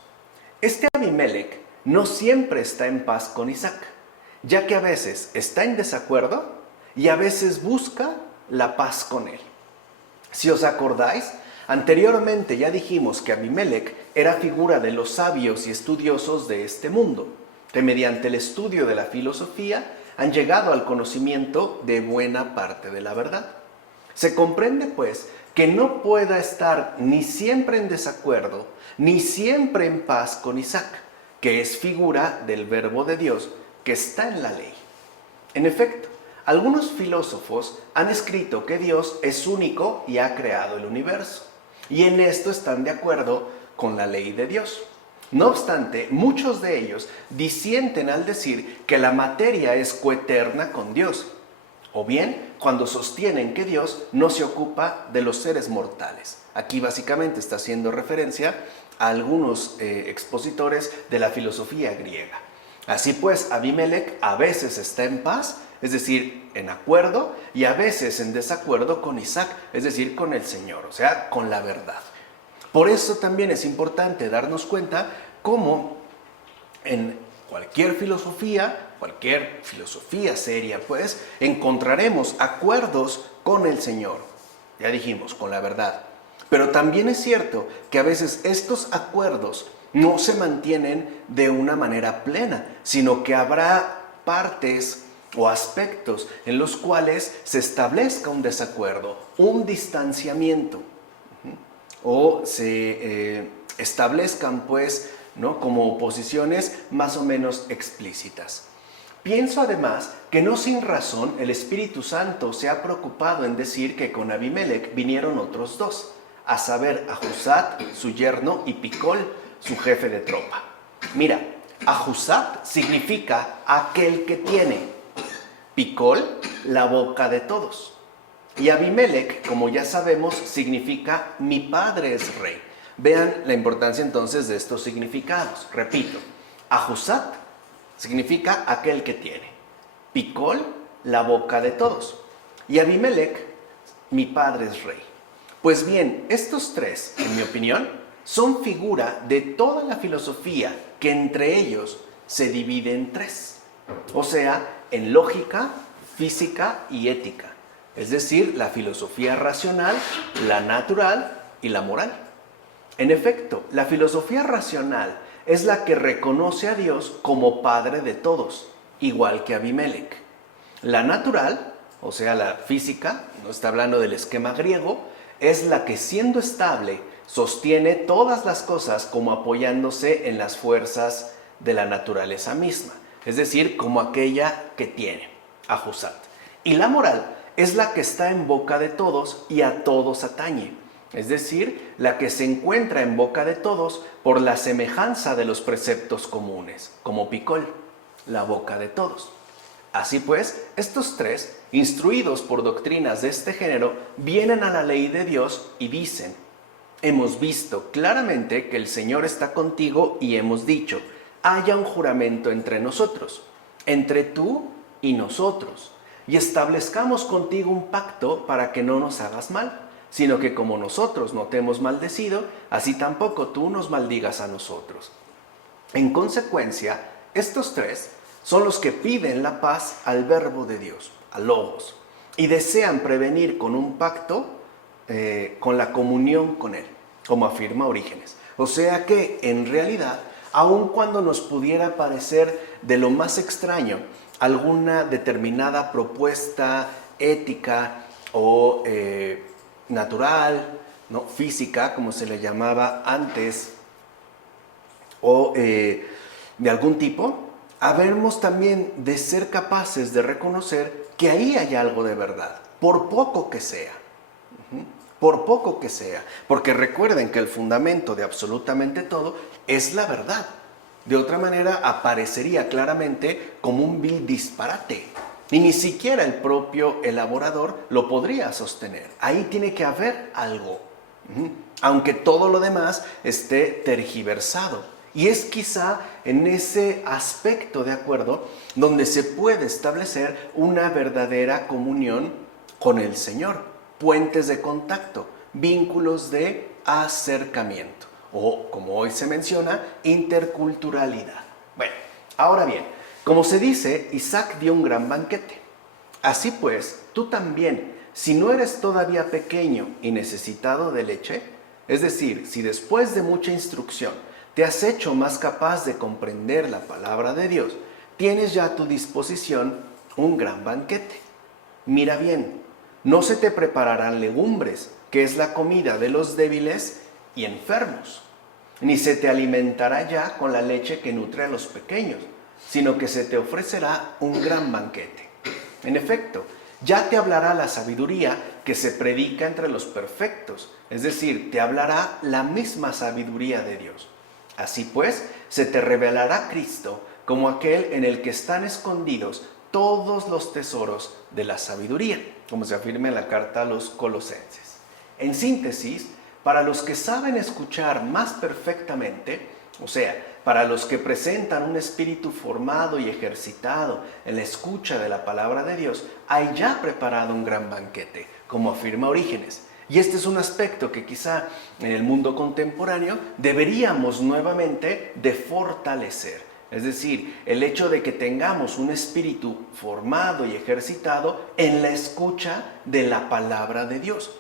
Este Abimelec no siempre está en paz con Isaac, ya que a veces está en desacuerdo y a veces busca la paz con él. Si os acordáis, anteriormente ya dijimos que Abimelec era figura de los sabios y estudiosos de este mundo, que mediante el estudio de la filosofía han llegado al conocimiento de buena parte de la verdad. Se comprende, pues, que no pueda estar ni siempre en desacuerdo, ni siempre en paz con Isaac, que es figura del verbo de Dios que está en la ley. En efecto, algunos filósofos han escrito que Dios es único y ha creado el universo, y en esto están de acuerdo con la ley de Dios. No obstante, muchos de ellos disienten al decir que la materia es coeterna con Dios, o bien cuando sostienen que Dios no se ocupa de los seres mortales. Aquí básicamente está haciendo referencia a algunos expositores de la filosofía griega. Así pues, Abimelec a veces está en paz, es decir, en acuerdo, y a veces en desacuerdo con Isaac, es decir, con el Señor, o sea, con la verdad. Por eso también es importante darnos cuenta cómo en cualquier filosofía seria, pues, encontraremos acuerdos con el Señor. Ya dijimos, con la verdad. Pero también es cierto que a veces estos acuerdos no se mantienen de una manera plena, sino que habrá partes o aspectos en los cuales se establezca un desacuerdo, un distanciamiento, o se establezcan, pues, ¿no?, como posiciones más o menos explícitas. Pienso además que no sin razón el Espíritu Santo se ha preocupado en decir que con Abimelec vinieron otros dos, a saber, Ahuzat, su yerno, y Picol, su jefe de tropa. Mira, Ahuzat significa aquel que tiene, Picol, la boca de todos. Y Abimelec, como ya sabemos, significa mi padre es rey. Vean la importancia entonces de estos significados. Repito, Ahuzat significa aquel que tiene, Picol, la boca de todos, y Abimelec, mi padre es rey. Pues bien, estos tres, en mi opinión, son figura de toda la filosofía que entre ellos se divide en tres, o sea, en lógica, física y ética, es decir, la filosofía racional, la natural y la moral. En efecto, la filosofía racional es la que reconoce a Dios como Padre de todos, igual que Abimelec. La natural, o sea, la física, no está hablando del esquema griego, es la que siendo estable sostiene todas las cosas como apoyándose en las fuerzas de la naturaleza misma, es decir, como aquella que tiene, Ahuzat. Y la moral es la que está en boca de todos y a todos atañe, es decir, la que se encuentra en boca de todos por la semejanza de los preceptos comunes, como Picol, la boca de todos. Así pues, estos tres, instruidos por doctrinas de este género, vienen a la ley de Dios y dicen: hemos visto claramente que el Señor está contigo y hemos dicho, haya un juramento entre nosotros, entre tú y nosotros, y establezcamos contigo un pacto para que no nos hagas mal, sino que como nosotros no te hemos maldecido, así tampoco tú nos maldigas a nosotros. En consecuencia, estos tres son los que piden la paz al verbo de Dios, al Logos, y desean prevenir con un pacto, con la comunión con Él, como afirma Orígenes. O sea que, en realidad, aun cuando nos pudiera parecer de lo más extraño alguna determinada propuesta ética o natural, ¿no?, física, como se le llamaba antes, o de algún tipo, Habemos también de ser capaces de reconocer que ahí hay algo de verdad, por poco que sea. Por poco que sea. Porque recuerden que el fundamento de absolutamente todo es la verdad. De otra manera aparecería claramente como un vil disparate. Y ni siquiera el propio elaborador lo podría sostener. Ahí tiene que haber algo. Aunque todo lo demás esté tergiversado. Y es quizá en ese aspecto, ¿de acuerdo?, donde se puede establecer una verdadera comunión con el Señor. Puentes de contacto, vínculos de acercamiento. O, como hoy se menciona, interculturalidad. Bueno, ahora bien, como se dice, Isaac dio un gran banquete. Así pues, tú también, si no eres todavía pequeño y necesitado de leche, es decir, si después de mucha instrucción te has hecho más capaz de comprender la palabra de Dios, tienes ya a tu disposición un gran banquete. Mira bien, no se te prepararán legumbres, que es la comida de los débiles y enfermos, ni se te alimentará ya con la leche que nutre a los pequeños, sino que se te ofrecerá un gran banquete. En efecto, ya te hablará la sabiduría que se predica entre los perfectos, es decir, te hablará la misma sabiduría de Dios. Así pues, se te revelará Cristo como aquel en el que están escondidos todos los tesoros de la sabiduría, como se afirma en la carta a los Colosenses. En síntesis, para los que saben escuchar más perfectamente, o sea, para los que presentan un espíritu formado y ejercitado en la escucha de la palabra de Dios, hay ya preparado un gran banquete, como afirma Orígenes. Y este es un aspecto que quizá en el mundo contemporáneo deberíamos nuevamente de fortalecer. Es decir, el hecho de que tengamos un espíritu formado y ejercitado en la escucha de la palabra de Dios.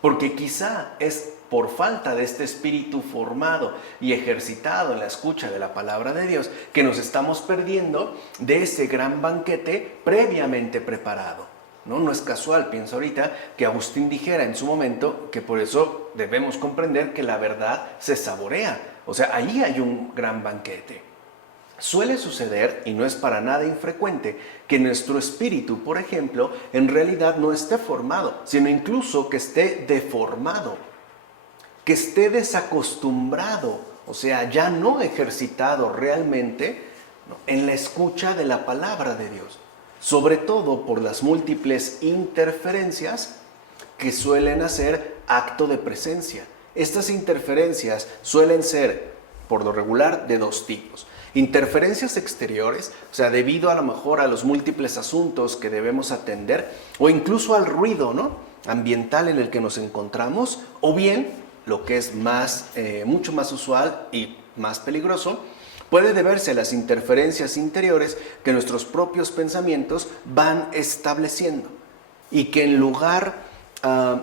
Porque quizá es por falta de este espíritu formado y ejercitado en la escucha de la palabra de Dios que nos estamos perdiendo de ese gran banquete previamente preparado. No es casual, pienso ahorita, que Agustín dijera en su momento que por eso debemos comprender que la verdad se saborea. O sea, ahí hay un gran banquete. Suele suceder, y no es para nada infrecuente, que nuestro espíritu, por ejemplo, en realidad no esté formado, sino incluso que esté deformado, que esté desacostumbrado, o sea, ya no ejercitado realmente en la escucha de la palabra de Dios. Sobre todo por las múltiples interferencias que suelen hacer acto de presencia. Estas interferencias suelen ser, por lo regular, de dos tipos. Interferencias exteriores, o sea, debido a lo mejor a los múltiples asuntos que debemos atender, o incluso al ruido, ambiental en el que nos encontramos, o bien, lo que es mucho más usual y más peligroso, puede deberse a las interferencias interiores que nuestros propios pensamientos van estableciendo y que en lugar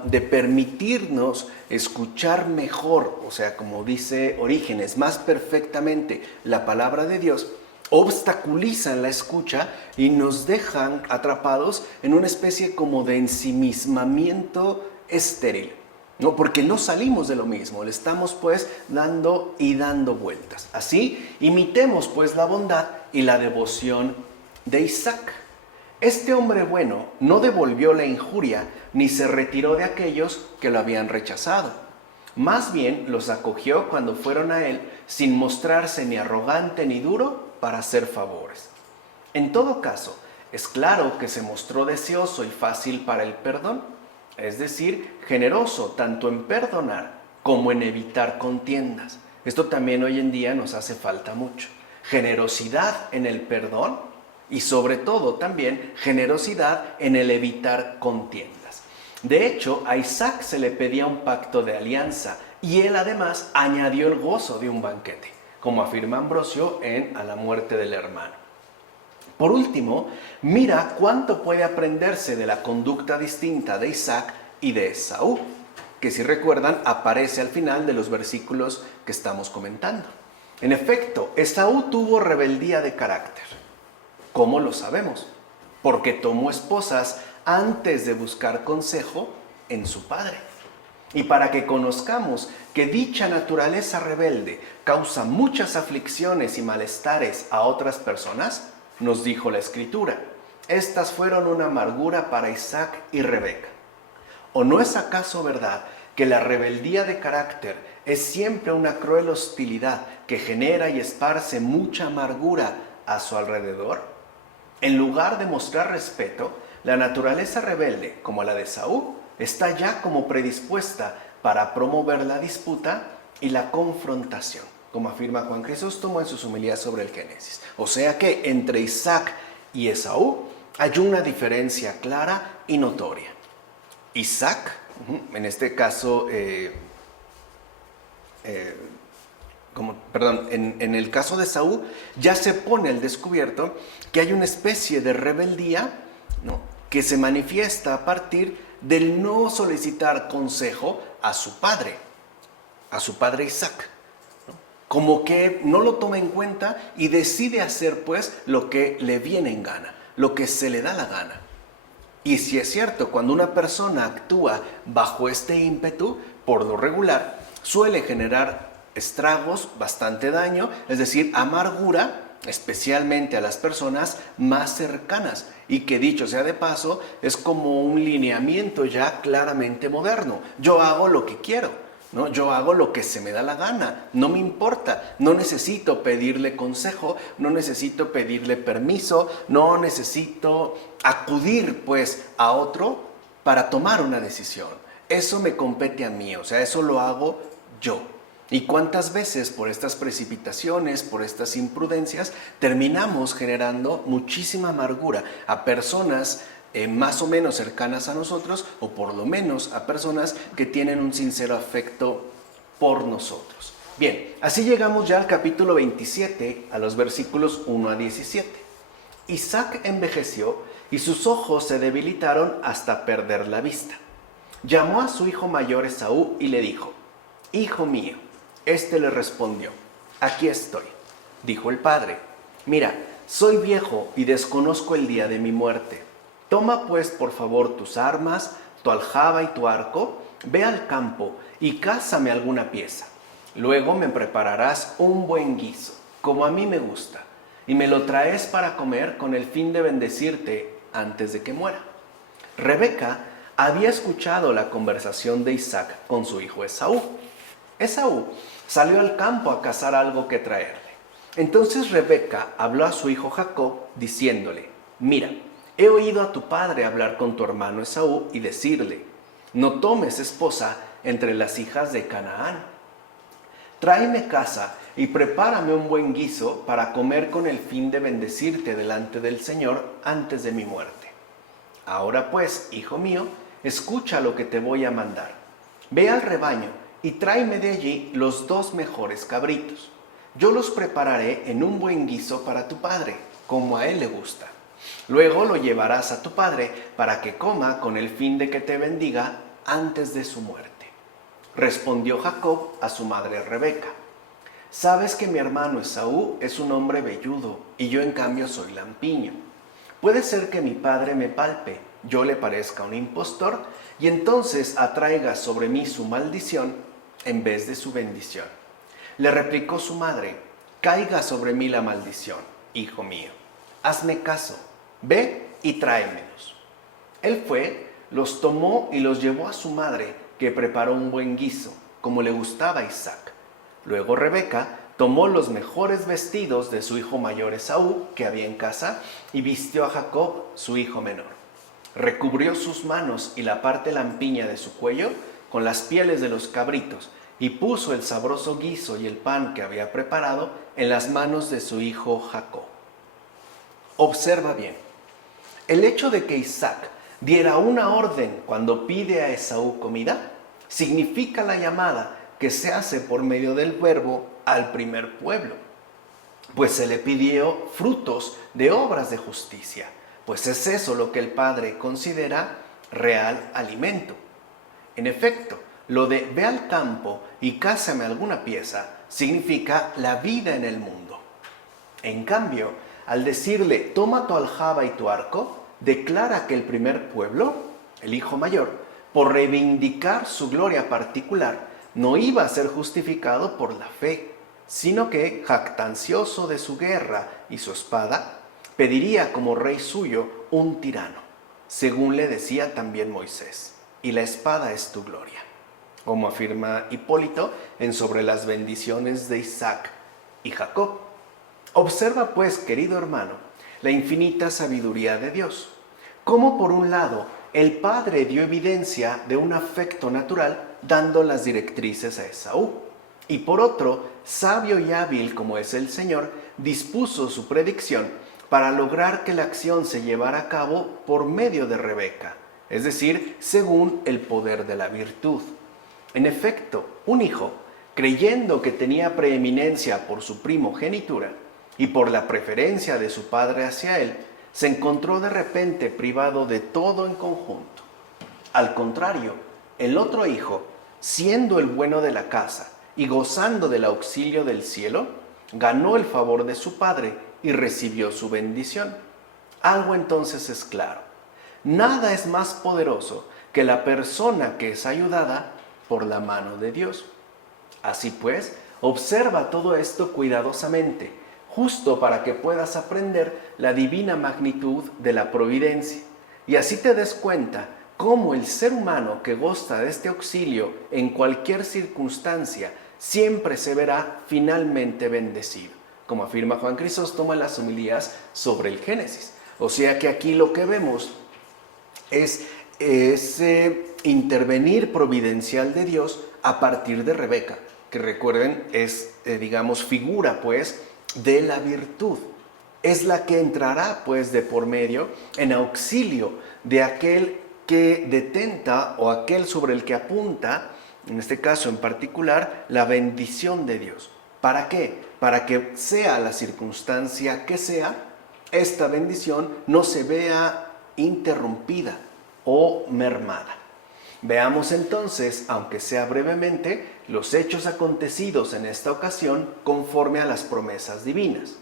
de permitirnos escuchar mejor, o sea, como dice Orígenes, más perfectamente la palabra de Dios, obstaculizan la escucha y nos dejan atrapados en una especie como de ensimismamiento estéril. No, porque no salimos de lo mismo, le estamos pues dando y dando vueltas. Así, imitemos pues la bondad y la devoción de Isaac. Este hombre bueno no devolvió la injuria ni se retiró de aquellos que lo habían rechazado. Más bien los acogió cuando fueron a él sin mostrarse ni arrogante ni duro para hacer favores. En todo caso, es claro que se mostró deseoso y fácil para el perdón. Es decir, generoso tanto en perdonar como en evitar contiendas. Esto también hoy en día nos hace falta mucho. Generosidad en el perdón y sobre todo también generosidad en el evitar contiendas. De hecho, a Isaac se le pedía un pacto de alianza y él además añadió el gozo de un banquete, como afirma Ambrosio en A la muerte del hermano. Por último, mira cuánto puede aprenderse de la conducta distinta de Isaac y de Esaú, que si recuerdan aparece al final de los versículos que estamos comentando. En efecto, Esaú tuvo rebeldía de carácter. ¿Cómo lo sabemos? Porque tomó esposas antes de buscar consejo en su padre. Y para que conozcamos que dicha naturaleza rebelde causa muchas aflicciones y malestares a otras personas, nos dijo la Escritura, estas fueron una amargura para Isaac y Rebeca. ¿O no es acaso verdad que la rebeldía de carácter es siempre una cruel hostilidad que genera y esparce mucha amargura a su alrededor? En lugar de mostrar respeto, la naturaleza rebelde, como la de Esaú, está ya como predispuesta para promover la disputa y la confrontación, como afirma Juan Crisóstomo en sus homilías sobre el Génesis. O sea que entre Isaac y Esaú hay una diferencia clara y notoria. Isaac, en este caso, en el caso de Esaú, ya se pone al descubierto que hay una especie de rebeldía, ¿no?, que se manifiesta a partir del no solicitar consejo a su padre Isaac, ¿no? Como que no lo toma en cuenta y decide hacer pues lo que le viene en gana, lo que se le da la gana. Y si es cierto, cuando una persona actúa bajo este ímpetu, por lo regular, suele generar estragos, bastante daño, es decir, amargura, especialmente a las personas más cercanas, y que dicho sea de paso, es como un lineamiento ya claramente moderno. Yo hago lo que quiero, ¿no? Yo hago lo que se me da la gana, no me importa, no necesito pedirle consejo, no necesito pedirle permiso, no necesito acudir pues a otro para tomar una decisión. Eso me compete a mí, o sea, eso lo hago yo. ¿Y cuántas veces por estas precipitaciones, por estas imprudencias, terminamos generando muchísima amargura a personas más o menos cercanas a nosotros, o por lo menos a personas que tienen un sincero afecto por nosotros? Bien, así llegamos ya al capítulo 27, a los versículos 1 a 17. Isaac envejeció y sus ojos se debilitaron hasta perder la vista. Llamó a su hijo mayor Esaú y le dijo: «Hijo mío». Este le respondió: «Aquí estoy». Dijo el padre: «Mira, soy viejo y desconozco el día de mi muerte. Toma pues por favor tus armas, tu aljaba y tu arco, ve al campo y cázame alguna pieza. Luego me prepararás un buen guiso, como a mí me gusta, y me lo traes para comer con el fin de bendecirte antes de que muera». Rebeca había escuchado la conversación de Isaac con su hijo Esaú. Esaú salió al campo a cazar algo que traerle. Entonces Rebeca habló a su hijo Jacob diciéndole: «Mira, he oído a tu padre hablar con tu hermano Esaú y decirle: no tomes esposa entre las hijas de Canaán. Tráeme caza y prepárame un buen guiso para comer con el fin de bendecirte delante del Señor antes de mi muerte. Ahora pues, hijo mío, escucha lo que te voy a mandar. Ve al rebaño y tráeme de allí los 2 mejores cabritos. Yo los prepararé en un buen guiso para tu padre, como a él le gusta. Luego lo llevarás a tu padre para que coma con el fin de que te bendiga antes de su muerte». Respondió Jacob a su madre Rebeca: «Sabes que mi hermano Esaú es un hombre velludo y yo en cambio soy lampiño. Puede ser que mi padre me palpe, yo le parezca un impostor y entonces atraiga sobre mí su maldición en vez de su bendición». Le replicó su madre: «Caiga sobre mí la maldición, hijo mío. Hazme caso, ve y tráemelos». Él fue, los tomó y los llevó a su madre, que preparó un buen guiso, como le gustaba a Isaac. Luego Rebeca tomó los mejores vestidos de su hijo mayor Esaú, que había en casa, y vistió a Jacob, su hijo menor. Recubrió sus manos y la parte lampiña de su cuello con las pieles de los cabritos, y puso el sabroso guiso y el pan que había preparado en las manos de su hijo Jacob. Observa bien, el hecho de que Isaac diera una orden cuando pide a Esaú comida significa la llamada que se hace por medio del verbo al primer pueblo, pues se le pidió frutos de obras de justicia, pues es eso lo que el Padre considera real alimento. En efecto, lo de ve al campo y cázame alguna pieza significa la vida en el mundo. En cambio, al decirle toma tu aljaba y tu arco, declara que el primer pueblo, el hijo mayor, por reivindicar su gloria particular, no iba a ser justificado por la fe, sino que, jactancioso de su guerra y su espada, pediría como rey suyo un tirano, según le decía también Moisés, y la espada es tu gloria, como afirma Hipólito en Sobre las bendiciones de Isaac y Jacob. Observa pues, querido hermano, la infinita sabiduría de Dios, cómo por un lado el Padre dio evidencia de un afecto natural dando las directrices a Esaú, y por otro, sabio y hábil como es el Señor, dispuso su predicción para lograr que la acción se llevara a cabo por medio de Rebeca, es decir, según el poder de la virtud. En efecto, un hijo, creyendo que tenía preeminencia por su primogenitura y por la preferencia de su padre hacia él, se encontró de repente privado de todo en conjunto. Al contrario, el otro hijo, siendo el bueno de la casa y gozando del auxilio del cielo, ganó el favor de su padre y recibió su bendición. Algo entonces es claro: nada es más poderoso que la persona que es ayudada por la mano de Dios. Así pues, observa todo esto cuidadosamente, justo para que puedas aprender la divina magnitud de la providencia, y así te des cuenta cómo el ser humano que goza de este auxilio en cualquier circunstancia siempre se verá finalmente bendecido, como afirma Juan Crisóstomo en las homilías sobre el Génesis. O sea que aquí lo que vemos es ese intervenir providencial de Dios a partir de Rebeca, que recuerden es, figura pues de la virtud. Es la que entrará pues de por medio en auxilio de aquel que detenta o aquel sobre el que apunta, en este caso en particular, la bendición de Dios. ¿Para qué? Para que sea la circunstancia que sea, esta bendición no se vea interrumpida o mermada. Veamos entonces, aunque sea brevemente, los hechos acontecidos en esta ocasión conforme a las promesas divinas.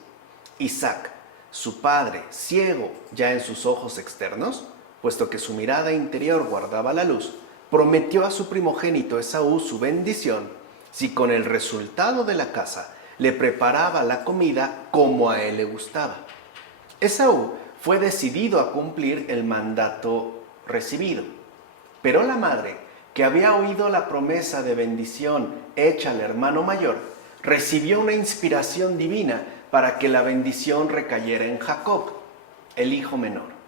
Isaac, su padre, ciego ya en sus ojos externos, puesto que su mirada interior guardaba la luz, prometió a su primogénito Esaú su bendición si con el resultado de la caza le preparaba la comida como a él le gustaba. Esaú fue decidido a cumplir el mandato recibido, pero la madre, que había oído la promesa de bendición hecha al hermano mayor, recibió una inspiración divina para que la bendición recayera en Jacob, el hijo menor.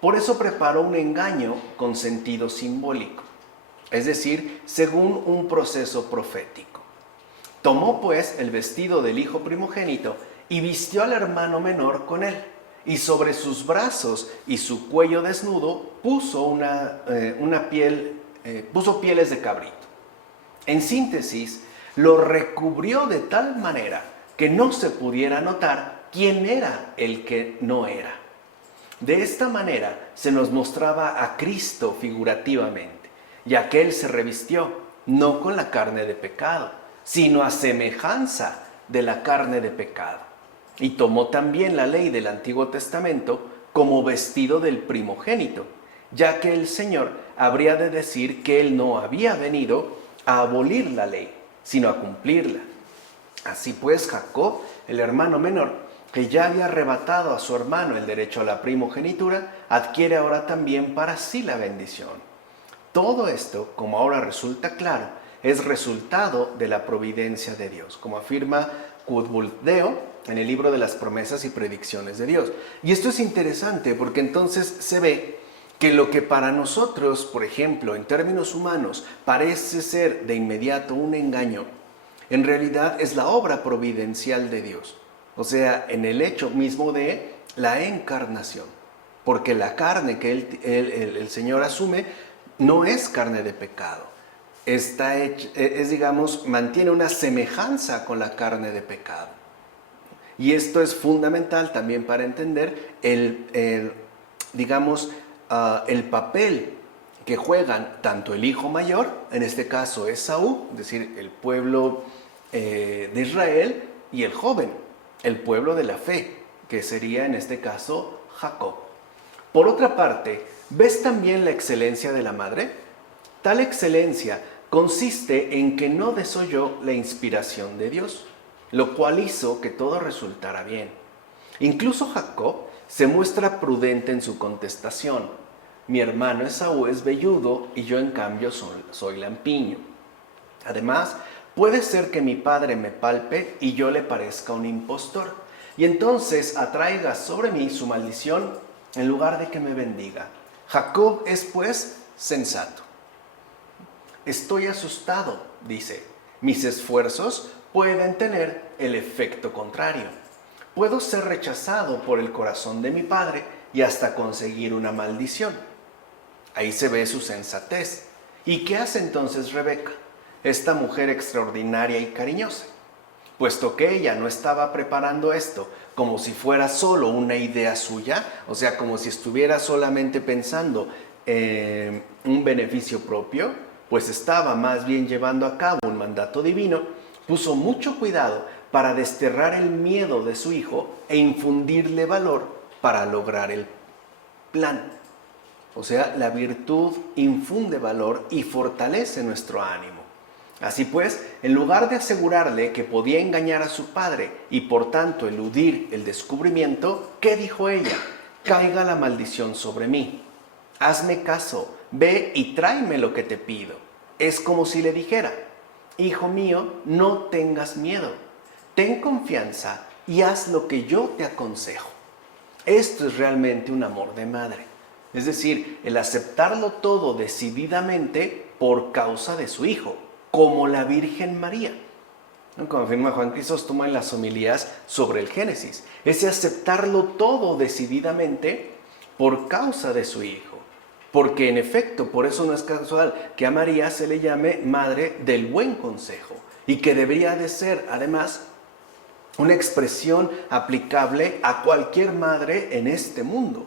Por eso preparó un engaño con sentido simbólico, es decir, según un proceso profético. Tomó pues el vestido del hijo primogénito y vistió al hermano menor con él, y sobre sus brazos y su cuello desnudo puso puso pieles de cabrito. En síntesis, lo recubrió de tal manera que no se pudiera notar quién era el que no era. De esta manera se nos mostraba a Cristo figurativamente, ya que Él se revistió no con la carne de pecado, sino a semejanza de la carne de pecado. Y tomó también la ley del Antiguo Testamento como vestido del primogénito, ya que el Señor habría de decir que Él no había venido a abolir la ley, sino a cumplirla. Así pues, Jacob, el hermano menor, que ya había arrebatado a su hermano el derecho a la primogenitura, adquiere ahora también para sí la bendición. Todo esto, como ahora resulta claro, es resultado de la providencia de Dios, como afirma Cudbuldeo en el libro de las promesas y predicciones de Dios. Y esto es interesante porque entonces se ve que lo que para nosotros, por ejemplo, en términos humanos, parece ser de inmediato un engaño, en realidad es la obra providencial de Dios. O sea, en el hecho mismo de la encarnación. Porque la carne que el Señor asume no es carne de pecado. Está hecha, mantiene una semejanza con la carne de pecado. Y esto es fundamental también para entender el papel que juegan tanto el hijo mayor, en este caso Esaú, es decir, el pueblo de Israel, y el joven, el pueblo de la fe, que sería en este caso Jacob. Por otra parte, ¿ves también la excelencia de la madre? Tal excelencia consiste en que no desoyó la inspiración de Dios, lo cual hizo que todo resultara bien. Incluso Jacob se muestra prudente en su contestación. Mi hermano Esaú es velludo y yo en cambio soy lampiño. Además, puede ser que mi padre me palpe y yo le parezca un impostor, y entonces atraiga sobre mí su maldición en lugar de que me bendiga. Jacob es pues sensato. Estoy asustado, dice. Mis esfuerzos pueden tener el efecto contrario. Puedo ser rechazado por el corazón de mi padre y hasta conseguir una maldición. Ahí se ve su sensatez. ¿Y qué hace entonces Rebeca, esta mujer extraordinaria y cariñosa? Puesto que ella no estaba preparando esto como si fuera solo una idea suya, o sea, como si estuviera solamente pensando en un beneficio propio, pues estaba más bien llevando a cabo un mandato divino, puso mucho cuidado para desterrar el miedo de su hijo e infundirle valor para lograr el plan. O sea, la virtud infunde valor y fortalece nuestro ánimo. Así pues, en lugar de asegurarle que podía engañar a su padre y por tanto eludir el descubrimiento, ¿qué dijo ella? Caiga la maldición sobre mí. Hazme caso, ve y tráeme lo que te pido. Es como si le dijera, hijo mío, no tengas miedo, ten confianza y haz lo que yo te aconsejo. Esto es realmente un amor de madre, es decir, el aceptarlo todo decididamente por causa de su hijo, como la Virgen María. Como afirma Juan Crisóstomo en las homilías sobre el Génesis, ese aceptarlo todo decididamente por causa de su hijo. Porque en efecto, por eso no es casual que a María se le llame madre del buen consejo y que debería de ser además una expresión aplicable a cualquier madre en este mundo.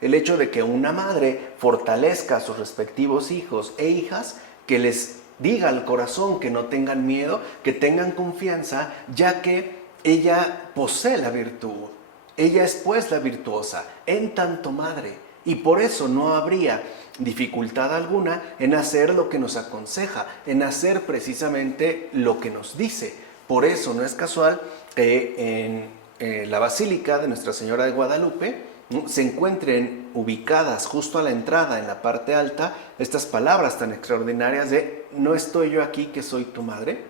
El hecho de que una madre fortalezca a sus respectivos hijos e hijas, que les diga al corazón que no tengan miedo, que tengan confianza, ya que ella posee la virtud. Ella es pues la virtuosa en tanto madre. Y por eso no habría dificultad alguna en hacer lo que nos aconseja, en hacer precisamente lo que nos dice. Por eso no es casual que en la Basílica de Nuestra Señora de Guadalupe se encuentren ubicadas justo a la entrada, en la parte alta, estas palabras tan extraordinarias de no estoy yo aquí que soy tu madre,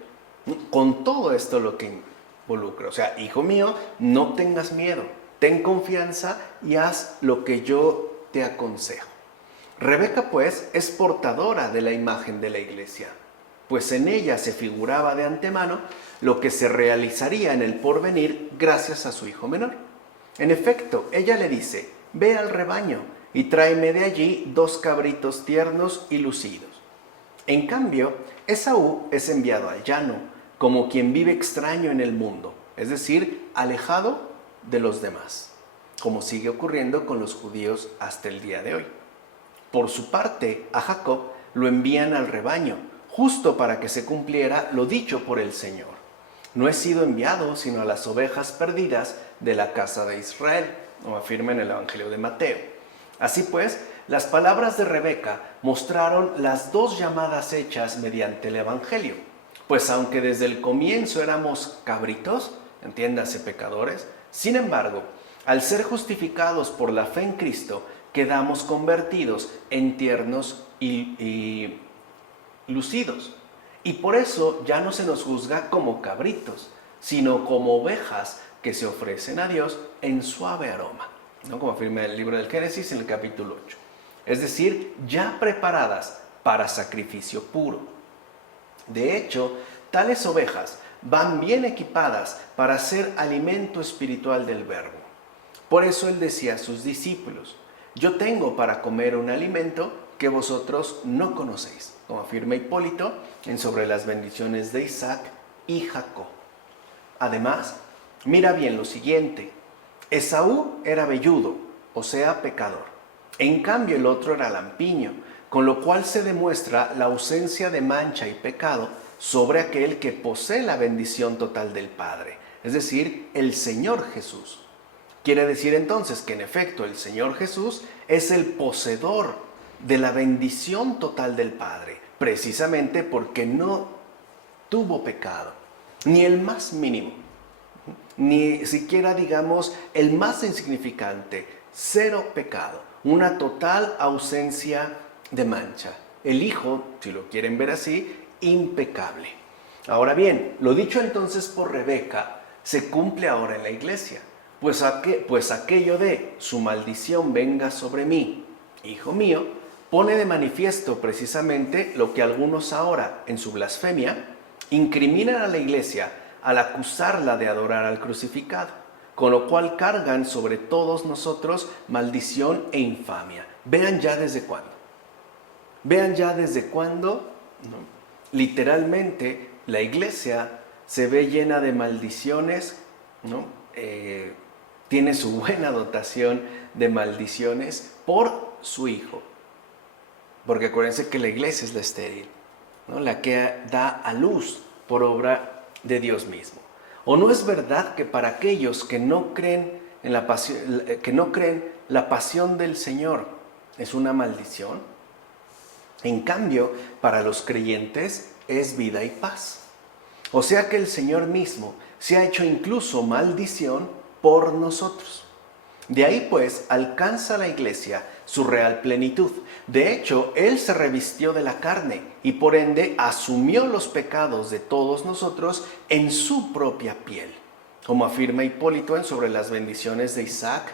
con todo esto lo que involucra. O sea, hijo mío, no tengas miedo, ten confianza y haz lo que yo te aconsejo. Rebeca, pues, es portadora de la imagen de la iglesia, pues en ella se figuraba de antemano lo que se realizaría en el porvenir gracias a su hijo menor. En efecto, ella le dice, ve al rebaño y tráeme de allí 2 cabritos tiernos y lucidos. En cambio, Esaú es enviado al llano, como quien vive extraño en el mundo, es decir, alejado de los demás, como sigue ocurriendo con los judíos hasta el día de hoy. Por su parte, a Jacob lo envían al rebaño, justo para que se cumpliera lo dicho por el Señor. No he sido enviado sino a las ovejas perdidas de la casa de Israel, como afirma en el Evangelio de Mateo. Así pues, las palabras de Rebeca mostraron las 2 llamadas hechas mediante el Evangelio, pues aunque desde el comienzo éramos cabritos, entiéndase pecadores, sin embargo, al ser justificados por la fe en Cristo, quedamos convertidos en tiernos y lucidos. Y por eso ya no se nos juzga como cabritos, sino como ovejas que se ofrecen a Dios en suave aroma, ¿no? Como afirma el libro del Génesis en el capítulo 8. Es decir, ya preparadas para sacrificio puro. De hecho, tales ovejas van bien equipadas para ser alimento espiritual del Verbo. Por eso él decía a sus discípulos, yo tengo para comer un alimento que vosotros no conocéis, como afirma Hipólito en Sobre las bendiciones de Isaac y Jacob. Además, mira bien lo siguiente, Esaú era velludo, o sea, pecador. En cambio, el otro era lampiño, con lo cual se demuestra la ausencia de mancha y pecado sobre aquel que posee la bendición total del Padre, es decir, el Señor Jesús. Quiere decir entonces que en efecto el Señor Jesús es el poseedor de la bendición total del Padre, precisamente porque no tuvo pecado, ni el más mínimo, ni siquiera digamos el más insignificante, cero pecado, una total ausencia de mancha. El Hijo, si lo quieren ver así, impecable. Ahora bien, lo dicho entonces por Rebeca se cumple ahora en la iglesia, pues aquello de su maldición venga sobre mí, hijo mío, pone de manifiesto precisamente lo que algunos ahora, en su blasfemia, incriminan a la iglesia al acusarla de adorar al crucificado, con lo cual cargan sobre todos nosotros maldición e infamia. Vean ya desde cuándo. Vean ya desde cuándo, ¿no? Literalmente la iglesia se ve llena de maldiciones, ¿no? Tiene su buena dotación de maldiciones por su Hijo. Porque acuérdense que la iglesia es la estéril, ¿no? La que da a luz por obra de Dios mismo. ¿O no es verdad que para aquellos que no creen en la pasión del Señor es una maldición? En cambio, para los creyentes es vida y paz. O sea que el Señor mismo se ha hecho incluso maldición por nosotros. De ahí pues alcanza la iglesia su real plenitud. De hecho, Él se revistió de la carne y por ende asumió los pecados de todos nosotros en su propia piel, como afirma Hipólito en Sobre las bendiciones de Isaac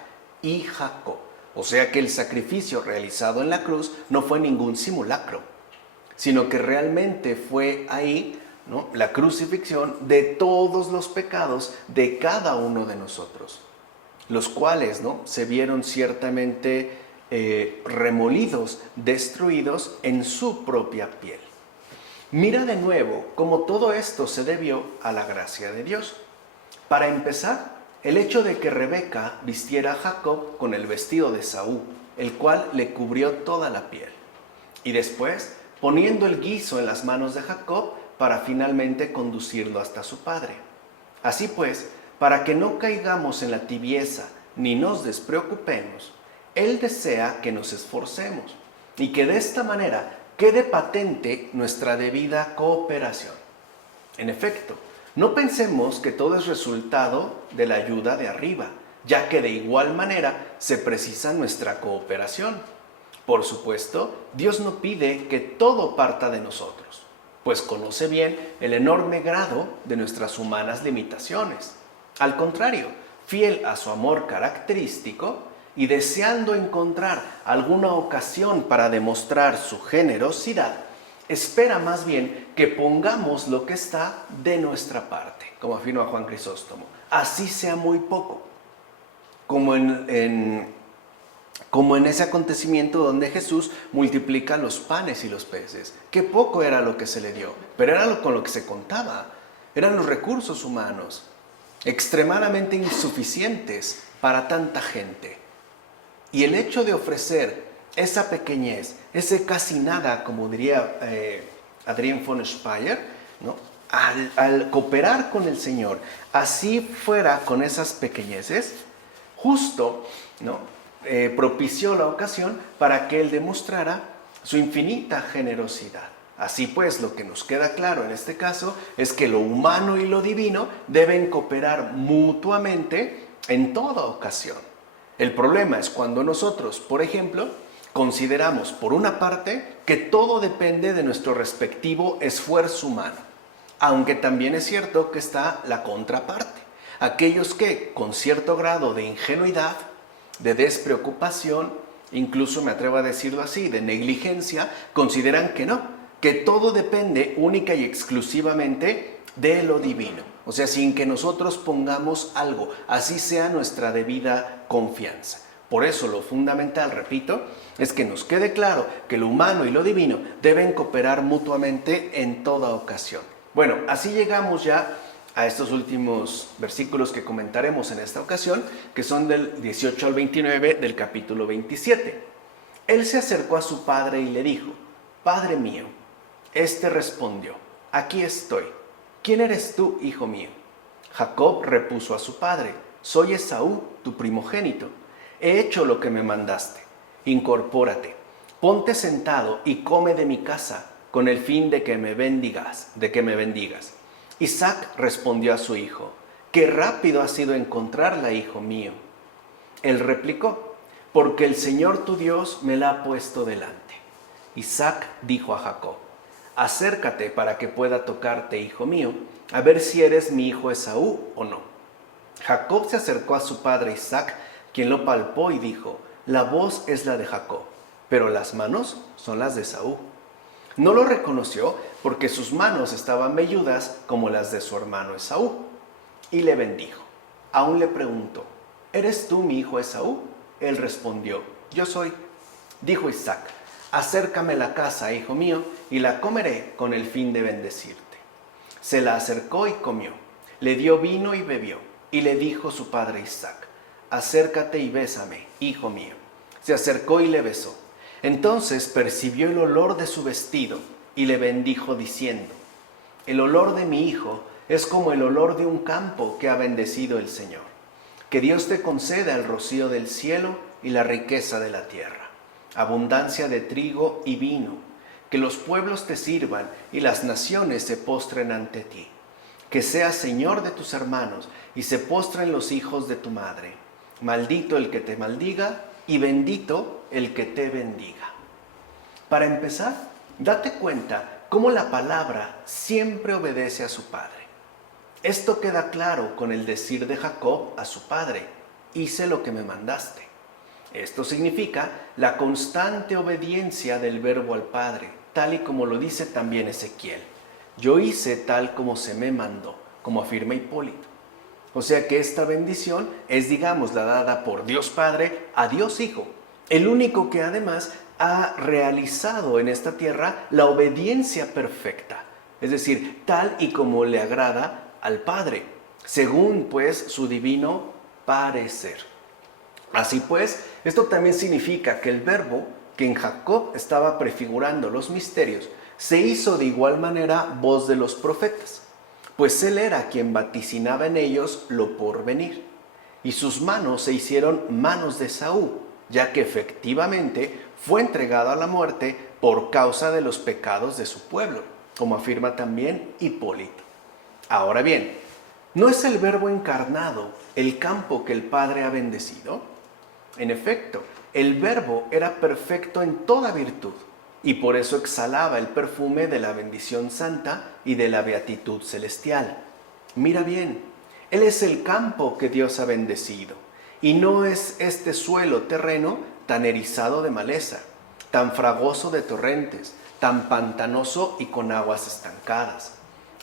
y Jacob. O sea que el sacrificio realizado en la cruz no fue ningún simulacro, sino que realmente fue ahí, ¿no?, la crucifixión de todos los pecados de cada uno de nosotros, los cuales, ¿no?, se vieron ciertamente remolidos, destruidos en su propia piel. Mira de nuevo cómo todo esto se debió a la gracia de Dios. Para empezar, el hecho de que Rebeca vistiera a Jacob con el vestido de Esaú, el cual le cubrió toda la piel. Y después, poniendo el guiso en las manos de Jacob para finalmente conducirlo hasta su padre. Así pues, para que no caigamos en la tibieza ni nos despreocupemos, Él desea que nos esforcemos y que de esta manera quede patente nuestra debida cooperación. En efecto, no pensemos que todo es resultado de la ayuda de arriba, ya que de igual manera se precisa nuestra cooperación. Por supuesto, Dios no pide que todo parta de nosotros, pues conoce bien el enorme grado de nuestras humanas limitaciones. Al contrario, fiel a su amor característico y deseando encontrar alguna ocasión para demostrar su generosidad, espera más bien que pongamos lo que está de nuestra parte, como afirma Juan Crisóstomo, así sea muy poco, como en ese acontecimiento donde Jesús multiplica los panes y los peces. Qué poco era lo que se le dio, pero era con lo que se contaba, eran los recursos humanos, extremadamente insuficientes para tanta gente. Y el hecho de ofrecer esa pequeñez, ese casi nada, como diría Adrián von Speyer, ¿no?, al cooperar con el Señor, así fuera con esas pequeñeces, justo, ¿no?, propició la ocasión para que Él demostrara su infinita generosidad. Así pues, lo que nos queda claro en este caso es que lo humano y lo divino deben cooperar mutuamente en toda ocasión. El problema es cuando nosotros, por ejemplo, consideramos por una parte que todo depende de nuestro respectivo esfuerzo humano, aunque también es cierto que está la contraparte, aquellos que con cierto grado de ingenuidad, de despreocupación, incluso me atrevo a decirlo así, de negligencia, consideran que no, que todo depende única y exclusivamente de lo divino. O sea, sin que nosotros pongamos algo, así sea nuestra debida confianza. Por eso lo fundamental, repito, es que nos quede claro que lo humano y lo divino deben cooperar mutuamente en toda ocasión. Bueno, así llegamos ya a estos últimos versículos que comentaremos en esta ocasión, que son del 18 al 29 del capítulo 27. Él se acercó a su padre y le dijo: «Padre mío». Este respondió: «Aquí estoy». «¿Quién eres tú, hijo mío?». Jacob repuso a su padre: «Soy Esaú, tu primogénito. He hecho lo que me mandaste. Incorpórate, ponte sentado y come de mi casa, con el fin de que me bendigas. Isaac respondió a su hijo: «Qué rápido ha sido encontrarla, hijo mío». Él replicó: «Porque el Señor tu Dios me la ha puesto delante». Isaac dijo a Jacob: «Acércate para que pueda tocarte, hijo mío, a ver si eres mi hijo Esaú o no». Jacob se acercó a su padre Isaac, quien lo palpó y dijo: «La voz es la de Jacob, pero las manos son las de Esaú». No lo reconoció porque sus manos estaban velludas como las de su hermano Esaú, y le bendijo. Aún le preguntó: «¿Eres tú mi hijo Esaú?». Él respondió: «Yo soy». Dijo Isaac: «Acércame la casa, hijo mío, y la comeré con el fin de bendecirte». Se la acercó y comió. Le dio vino y bebió. Y le dijo su padre Isaac: «Acércate y bésame, hijo mío». Se acercó y le besó. Entonces percibió el olor de su vestido y le bendijo diciendo: «El olor de mi hijo es como el olor de un campo que ha bendecido el Señor. Que Dios te conceda el rocío del cielo y la riqueza de la tierra, abundancia de trigo y vino, que los pueblos te sirvan y las naciones se postren ante ti. Que seas Señor de tus hermanos y se postren los hijos de tu madre. Maldito el que te maldiga y bendito el que te bendiga». Para empezar, date cuenta cómo la palabra siempre obedece a su padre. Esto queda claro con el decir de Jacob a su padre: «Hice lo que me mandaste». Esto significa la constante obediencia del verbo al Padre, tal y como lo dice también Ezequiel: «Yo hice tal como se me mandó», como afirma Hipólito. O sea que esta bendición es, digamos, la dada por Dios Padre a Dios Hijo, el único que además ha realizado en esta tierra la obediencia perfecta, es decir, tal y como le agrada al Padre, según pues su divino parecer. Así pues, esto también significa que el verbo que en Jacob estaba prefigurando los misterios se hizo de igual manera voz de los profetas, pues él era quien vaticinaba en ellos lo por venir, y sus manos se hicieron manos de Esaú, ya que efectivamente fue entregado a la muerte por causa de los pecados de su pueblo, como afirma también Hipólito. Ahora bien, ¿no es el verbo encarnado el campo que el Padre ha bendecido? En efecto, el verbo era perfecto en toda virtud, y por eso exhalaba el perfume de la bendición santa y de la beatitud celestial. Mira bien, Él es el campo que Dios ha bendecido, y no es este suelo terreno tan erizado de maleza, tan fragoso de torrentes, tan pantanoso y con aguas estancadas,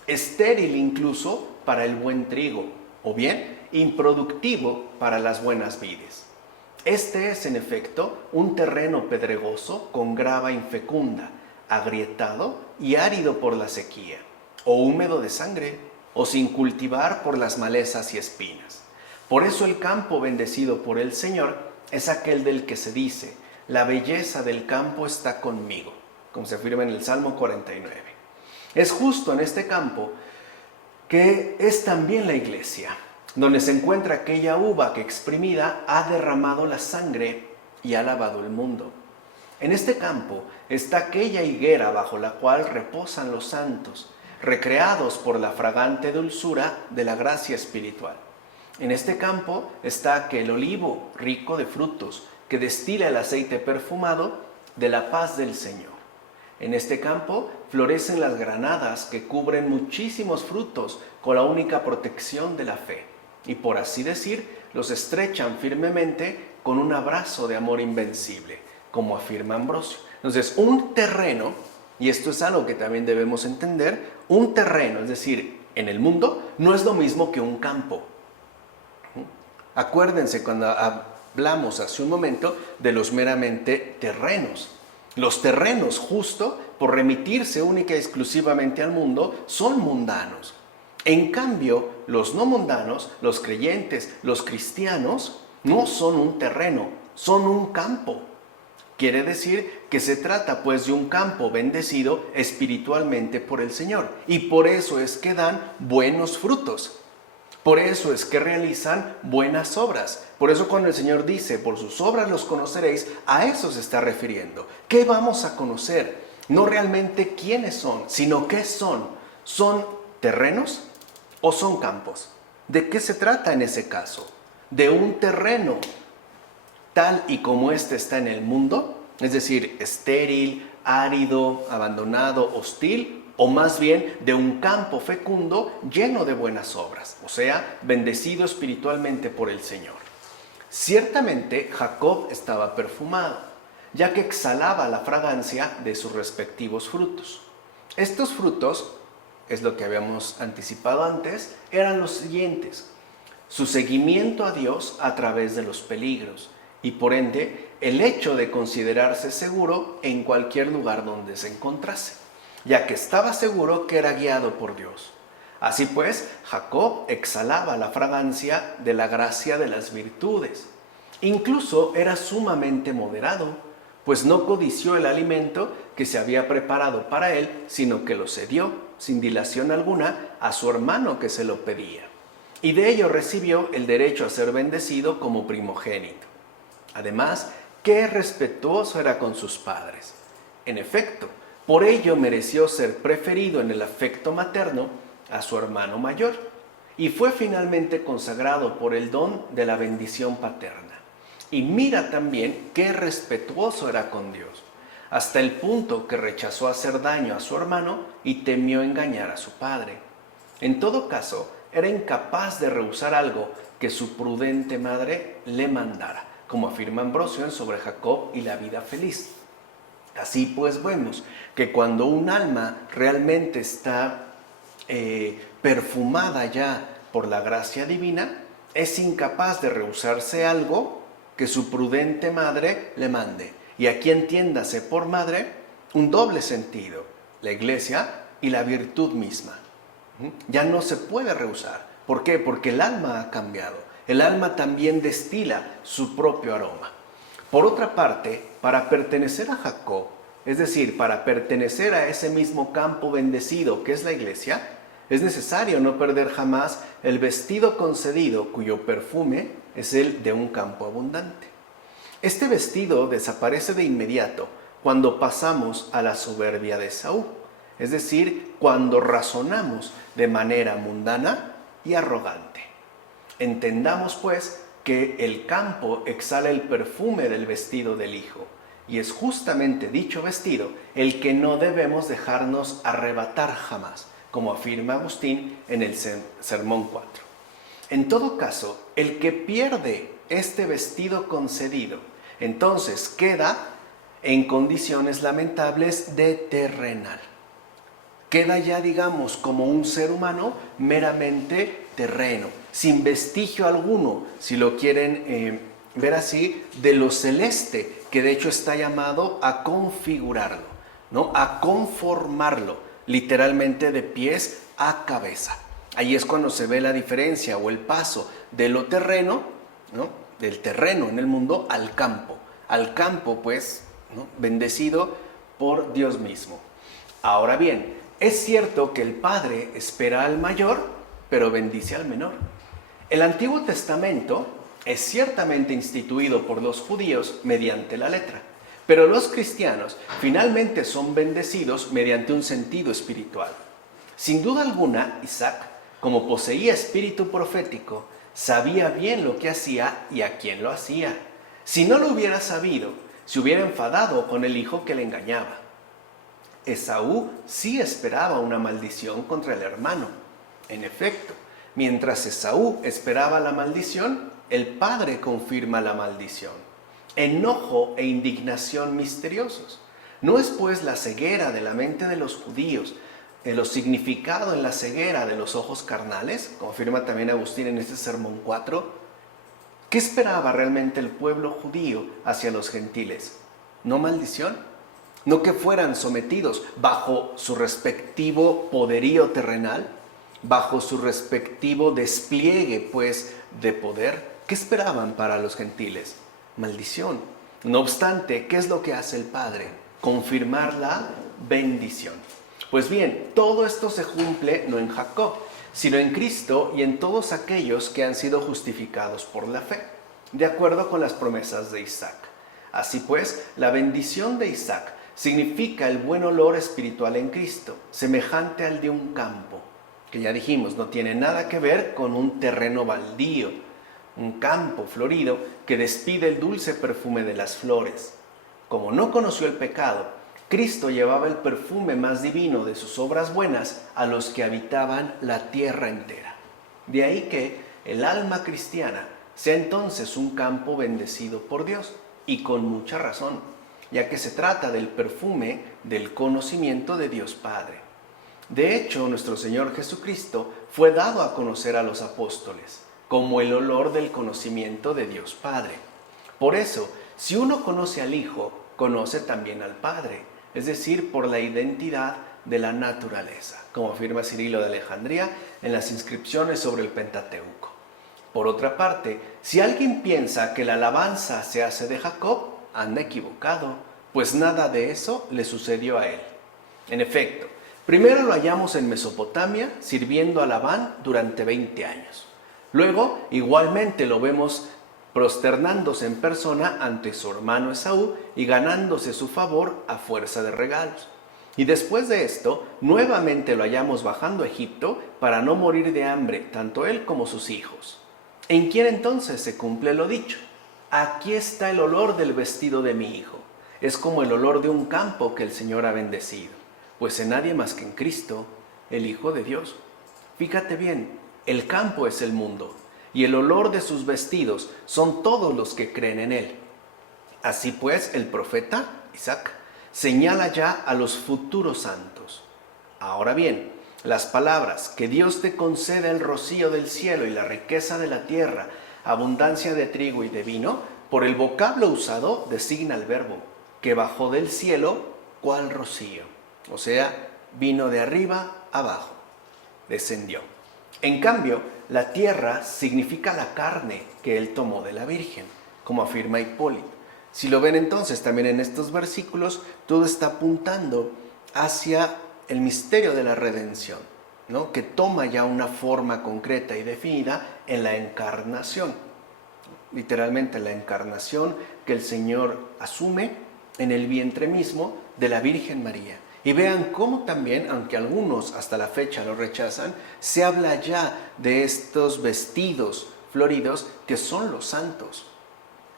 estéril incluso para el buen trigo, o bien improductivo para las buenas vides. Este es, en efecto, un terreno pedregoso con grava infecunda, agrietado y árido por la sequía, o húmedo de sangre, o sin cultivar por las malezas y espinas. Por eso el campo bendecido por el Señor es aquel del que se dice: «La belleza del campo está conmigo», como se afirma en el Salmo 49. Es justo en este campo que es también la iglesia, donde se encuentra aquella uva que exprimida ha derramado la sangre y ha lavado el mundo. En este campo está aquella higuera bajo la cual reposan los santos, recreados por la fragante dulzura de la gracia espiritual. En este campo está aquel olivo rico de frutos que destila el aceite perfumado de la paz del Señor. En este campo florecen las granadas que cubren muchísimos frutos con la única protección de la fe, y por así decir, los estrechan firmemente con un abrazo de amor invencible, como afirma Ambrosio. Entonces, un terreno, y esto es algo que también debemos entender, un terreno, es decir, en el mundo, no es lo mismo que un campo. Acuérdense cuando hablamos hace un momento de los meramente terrenos. Los terrenos, justo por remitirse única y exclusivamente al mundo, son mundanos. En cambio, los no mundanos, los creyentes, los cristianos, no son un terreno, son un campo. Quiere decir que se trata pues de un campo bendecido espiritualmente por el Señor. Y por eso es que dan buenos frutos. Por eso es que realizan buenas obras. Por eso cuando el Señor dice: «Por sus obras los conoceréis», a eso se está refiriendo. ¿Qué vamos a conocer? no realmente quiénes son, sino qué son. ¿Son terrenos o son campos? ¿De qué se trata en ese caso? ¿De un terreno tal y como este está en el mundo? Es decir, estéril, árido, abandonado, hostil, o más bien de un campo fecundo lleno de buenas obras, o sea, bendecido espiritualmente por el Señor. Ciertamente Jacob estaba perfumado, ya que exhalaba la fragancia de sus respectivos frutos. Estos frutos, es lo que habíamos anticipado antes, eran los siguientes: su seguimiento a Dios a través de los peligros y por ende el hecho de considerarse seguro en cualquier lugar donde se encontrase, ya que estaba seguro que era guiado por Dios. Así pues, Jacob exhalaba la fragancia de la gracia de las virtudes. Incluso era sumamente moderado, pues no codició el alimento que se había preparado para él, sino que lo cedió, sin dilación alguna, a su hermano que se lo pedía. Y de ello recibió el derecho a ser bendecido como primogénito. Además, qué respetuoso era con sus padres. En efecto, por ello mereció ser preferido en el afecto materno a su hermano mayor, y fue finalmente consagrado por el don de la bendición paterna. Y mira también qué respetuoso era con Dios, hasta el punto que rechazó hacer daño a su hermano y temió engañar a su padre. En todo caso, era incapaz de rehusar algo que su prudente madre le mandara, como afirma Ambrosio en Sobre Jacob y la vida feliz. Así pues vemos que cuando un alma realmente está perfumada ya por la gracia divina, es incapaz de rehusarse algo que su prudente madre le mande. Y aquí entiéndase por madre un doble sentido: la iglesia y la virtud misma. Ya no se puede rehusar. ¿Por qué? Porque el alma ha cambiado. El alma también destila su propio aroma. Por otra parte, para pertenecer a Jacob, es decir, para pertenecer a ese mismo campo bendecido que es la iglesia, es necesario no perder jamás el vestido concedido cuyo perfume es el de un campo abundante. Este vestido desaparece de inmediato cuando pasamos a la soberbia de Esaú, es decir, cuando razonamos de manera mundana y arrogante. Entendamos pues que el campo exhala el perfume del vestido del Hijo, y es justamente dicho vestido el que no debemos dejarnos arrebatar jamás, como afirma Agustín en el Sermón 4. En todo caso, el que pierde este vestido concedido, entonces queda en condiciones lamentables de terrenal. Queda ya, digamos, como un ser humano meramente terreno, sin vestigio alguno, si lo quieren ver así, de lo celeste, que de hecho está llamado a configurarlo, ¿no? A conformarlo, literalmente de pies a cabeza. Ahí es cuando se ve la diferencia o el paso de lo terreno, ¿no? Del terreno en el mundo al campo pues, ¿no? Bendecido por Dios mismo. Ahora bien, es cierto que el Padre espera al mayor, pero bendice al menor. El Antiguo Testamento es ciertamente instituido por los judíos mediante la letra, pero los cristianos finalmente son bendecidos mediante un sentido espiritual. Sin duda alguna, Isaac, como poseía espíritu profético, sabía bien lo que hacía y a quién lo hacía. Si no lo hubiera sabido, se hubiera enfadado con el hijo que le engañaba. Esaú sí esperaba una maldición contra el hermano. En efecto, mientras Esaú esperaba la maldición, el padre confirma la maldición. Enojo e indignación misteriosos. ¿No es pues la ceguera de la mente de los judíos lo significado en la ceguera de los ojos carnales? Como afirma también Agustín en este Sermón 4. ¿Qué esperaba realmente el pueblo judío hacia los gentiles? ¿No maldición? ¿No que fueran sometidos bajo su respectivo poderío terrenal? ¿Bajo su respectivo despliegue, pues, de poder? ¿Qué esperaban para los gentiles? Maldición. No obstante, ¿qué es lo que hace el Padre? Confirmar la bendición. Pues bien, todo esto se cumple no en Jacob, sino en Cristo y en todos aquellos que han sido justificados por la fe, de acuerdo con las promesas de Isaac. Así pues, la bendición de Isaac significa el buen olor espiritual en Cristo, semejante al de un campo, que ya dijimos, no tiene nada que ver con un terreno baldío, un campo florido que despide el dulce perfume de las flores. Como no conoció el pecado, Cristo llevaba el perfume más divino de sus obras buenas a los que habitaban la tierra entera. De ahí que el alma cristiana sea entonces un campo bendecido por Dios, y con mucha razón, ya que se trata del perfume del conocimiento de Dios Padre. De hecho, nuestro Señor Jesucristo fue dado a conocer a los apóstoles como el olor del conocimiento de Dios Padre. Por eso, si uno conoce al Hijo, conoce también al Padre, es decir, por la identidad de la naturaleza, como afirma Cirilo de Alejandría en las inscripciones sobre el Pentateuco. Por otra parte, si alguien piensa que la alabanza se hace de Jacob, anda equivocado, pues nada de eso le sucedió a él. En efecto, primero lo hallamos en Mesopotamia sirviendo a Labán durante 20 años. Luego, igualmente lo vemos prosternándose en persona ante su hermano Esaú y ganándose su favor a fuerza de regalos. Y después de esto, nuevamente lo hallamos bajando a Egipto para no morir de hambre, tanto él como sus hijos. ¿En quién entonces se cumple lo dicho? Aquí está el olor del vestido de mi hijo. Es como el olor de un campo que el Señor ha bendecido, pues en nadie más que en Cristo, el Hijo de Dios. Fíjate bien, el campo es el mundo, y el olor de sus vestidos son todos los que creen en él. Así pues, el profeta Isaac señala ya a los futuros santos. Ahora bien, las palabras que Dios te conceda el rocío del cielo y la riqueza de la tierra, abundancia de trigo y de vino, por el vocablo usado designa el verbo que bajó del cielo, cual rocío, o sea, vino de arriba abajo, descendió. En cambio, la tierra significa la carne que él tomó de la Virgen, como afirma Hipólito. Si lo ven entonces también en estos versículos, todo está apuntando hacia el misterio de la redención, ¿no? Que toma ya una forma concreta y definida en la encarnación. Literalmente la encarnación que el Señor asume en el vientre mismo de la Virgen María. Y vean cómo también, aunque algunos hasta la fecha lo rechazan, se habla ya de estos vestidos floridos que son los santos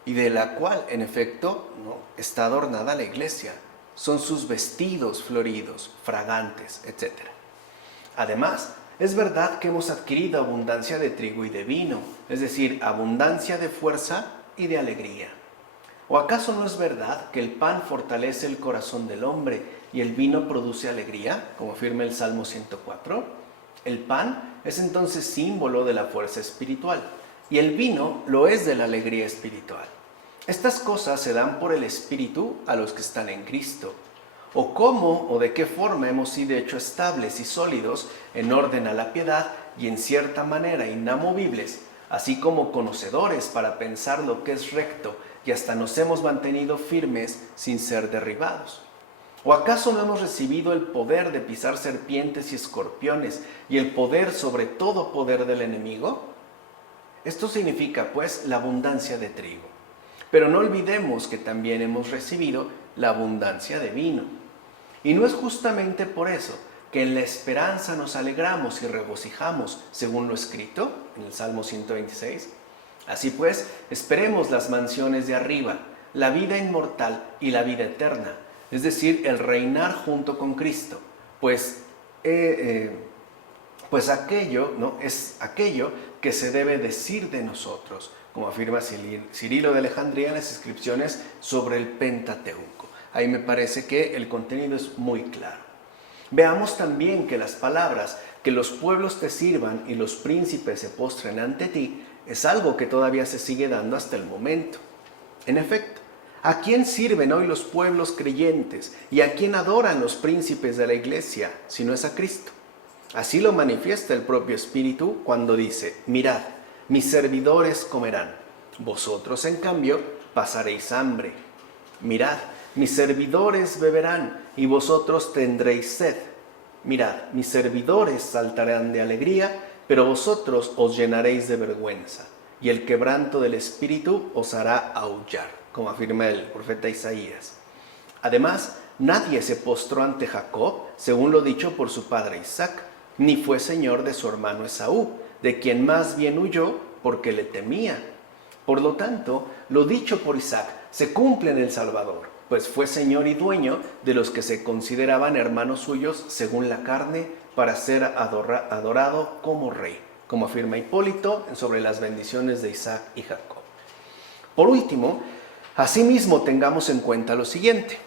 y de la cual, en efecto, ¿no?, está adornada la iglesia. Son sus vestidos floridos, fragantes, etc. Además, es verdad que hemos adquirido abundancia de trigo y de vino, es decir, abundancia de fuerza y de alegría. ¿O acaso no es verdad que el pan fortalece el corazón del hombre y el vino produce alegría, como afirma el Salmo 104? El pan es entonces símbolo de la fuerza espiritual y el vino lo es de la alegría espiritual. Estas cosas se dan por el Espíritu a los que están en Cristo. ¿O cómo o de qué forma hemos sido hechos estables y sólidos en orden a la piedad y en cierta manera inamovibles, así como conocedores para pensar lo que es recto y hasta nos hemos mantenido firmes sin ser derribados? ¿O acaso no hemos recibido el poder de pisar serpientes y escorpiones y el poder sobre todo poder del enemigo? Esto significa, pues, la abundancia de trigo. Pero no olvidemos que también hemos recibido la abundancia de vino. Y no es justamente por eso que en la esperanza nos alegramos y regocijamos, según lo escrito en el Salmo 126. Así pues, esperemos las mansiones de arriba, la vida inmortal y la vida eterna, es decir, el reinar junto con Cristo, pues aquello, ¿no?, es aquello que se debe decir de nosotros, como afirma Cirilo de Alejandría en las inscripciones sobre el Pentateuco. Ahí me parece que el contenido es muy claro. Veamos también que las palabras que los pueblos te sirvan y los príncipes se postren ante ti es algo que todavía se sigue dando hasta el momento. En efecto, ¿a quién sirven hoy los pueblos creyentes y a quién adoran los príncipes de la iglesia si no es a Cristo? Así lo manifiesta el propio Espíritu cuando dice: mirad, mis servidores comerán, vosotros en cambio pasaréis hambre. Mirad, mis servidores beberán y vosotros tendréis sed. Mirad, mis servidores saltarán de alegría, pero vosotros os llenaréis de vergüenza, y el quebranto del espíritu os hará aullar, como afirma el profeta Isaías. Además, nadie se postró ante Jacob, según lo dicho por su padre Isaac, ni fue señor de su hermano Esaú, de quien más bien huyó porque le temía. Por lo tanto, lo dicho por Isaac se cumple en el Salvador, pues fue señor y dueño de los que se consideraban hermanos suyos según la carne, para ser adorado como rey, como afirma Hipólito sobre las bendiciones de Isaac y Jacob. Por último, asimismo tengamos en cuenta lo siguiente: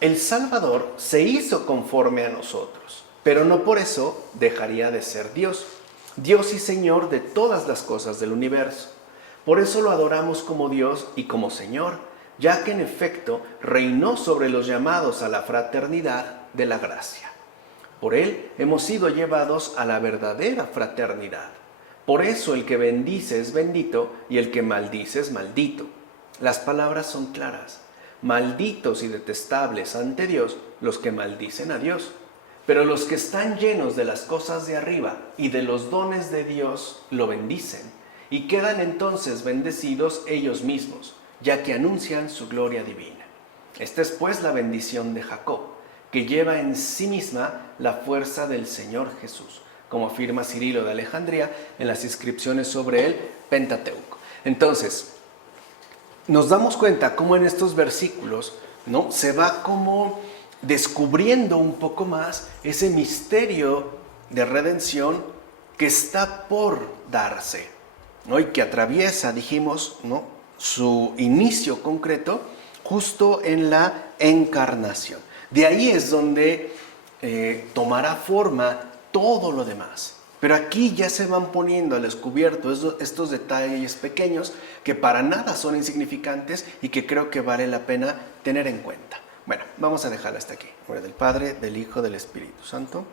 el Salvador se hizo conforme a nosotros, pero no por eso dejaría de ser Dios, Dios y Señor de todas las cosas del universo. Por eso lo adoramos como Dios y como Señor, ya que en efecto reinó sobre los llamados a la fraternidad de la gracia. Por Él hemos sido llevados a la verdadera fraternidad. Por eso el que bendice es bendito y el que maldice es maldito. Las palabras son claras: malditos y detestables ante Dios los que maldicen a Dios. Pero los que están llenos de las cosas de arriba y de los dones de Dios lo bendicen, y quedan entonces bendecidos ellos mismos, ya que anuncian su gloria divina. Esta es pues la bendición de Jacob, que lleva en sí misma la fuerza del Señor Jesús, como afirma Cirilo de Alejandría en las inscripciones sobre el Pentateuco. Entonces, nos damos cuenta cómo en estos versículos, ¿no?, se va como descubriendo un poco más ese misterio de redención que está por darse, ¿no?, y que atraviesa, dijimos, ¿no?, su inicio concreto justo en la encarnación. De ahí es donde tomará forma todo lo demás. Pero aquí ya se van poniendo al descubierto estos detalles pequeños que para nada son insignificantes y que creo que vale la pena tener en cuenta. Bueno, vamos a dejarlo hasta aquí. En nombre del Padre, del Hijo, del Espíritu Santo.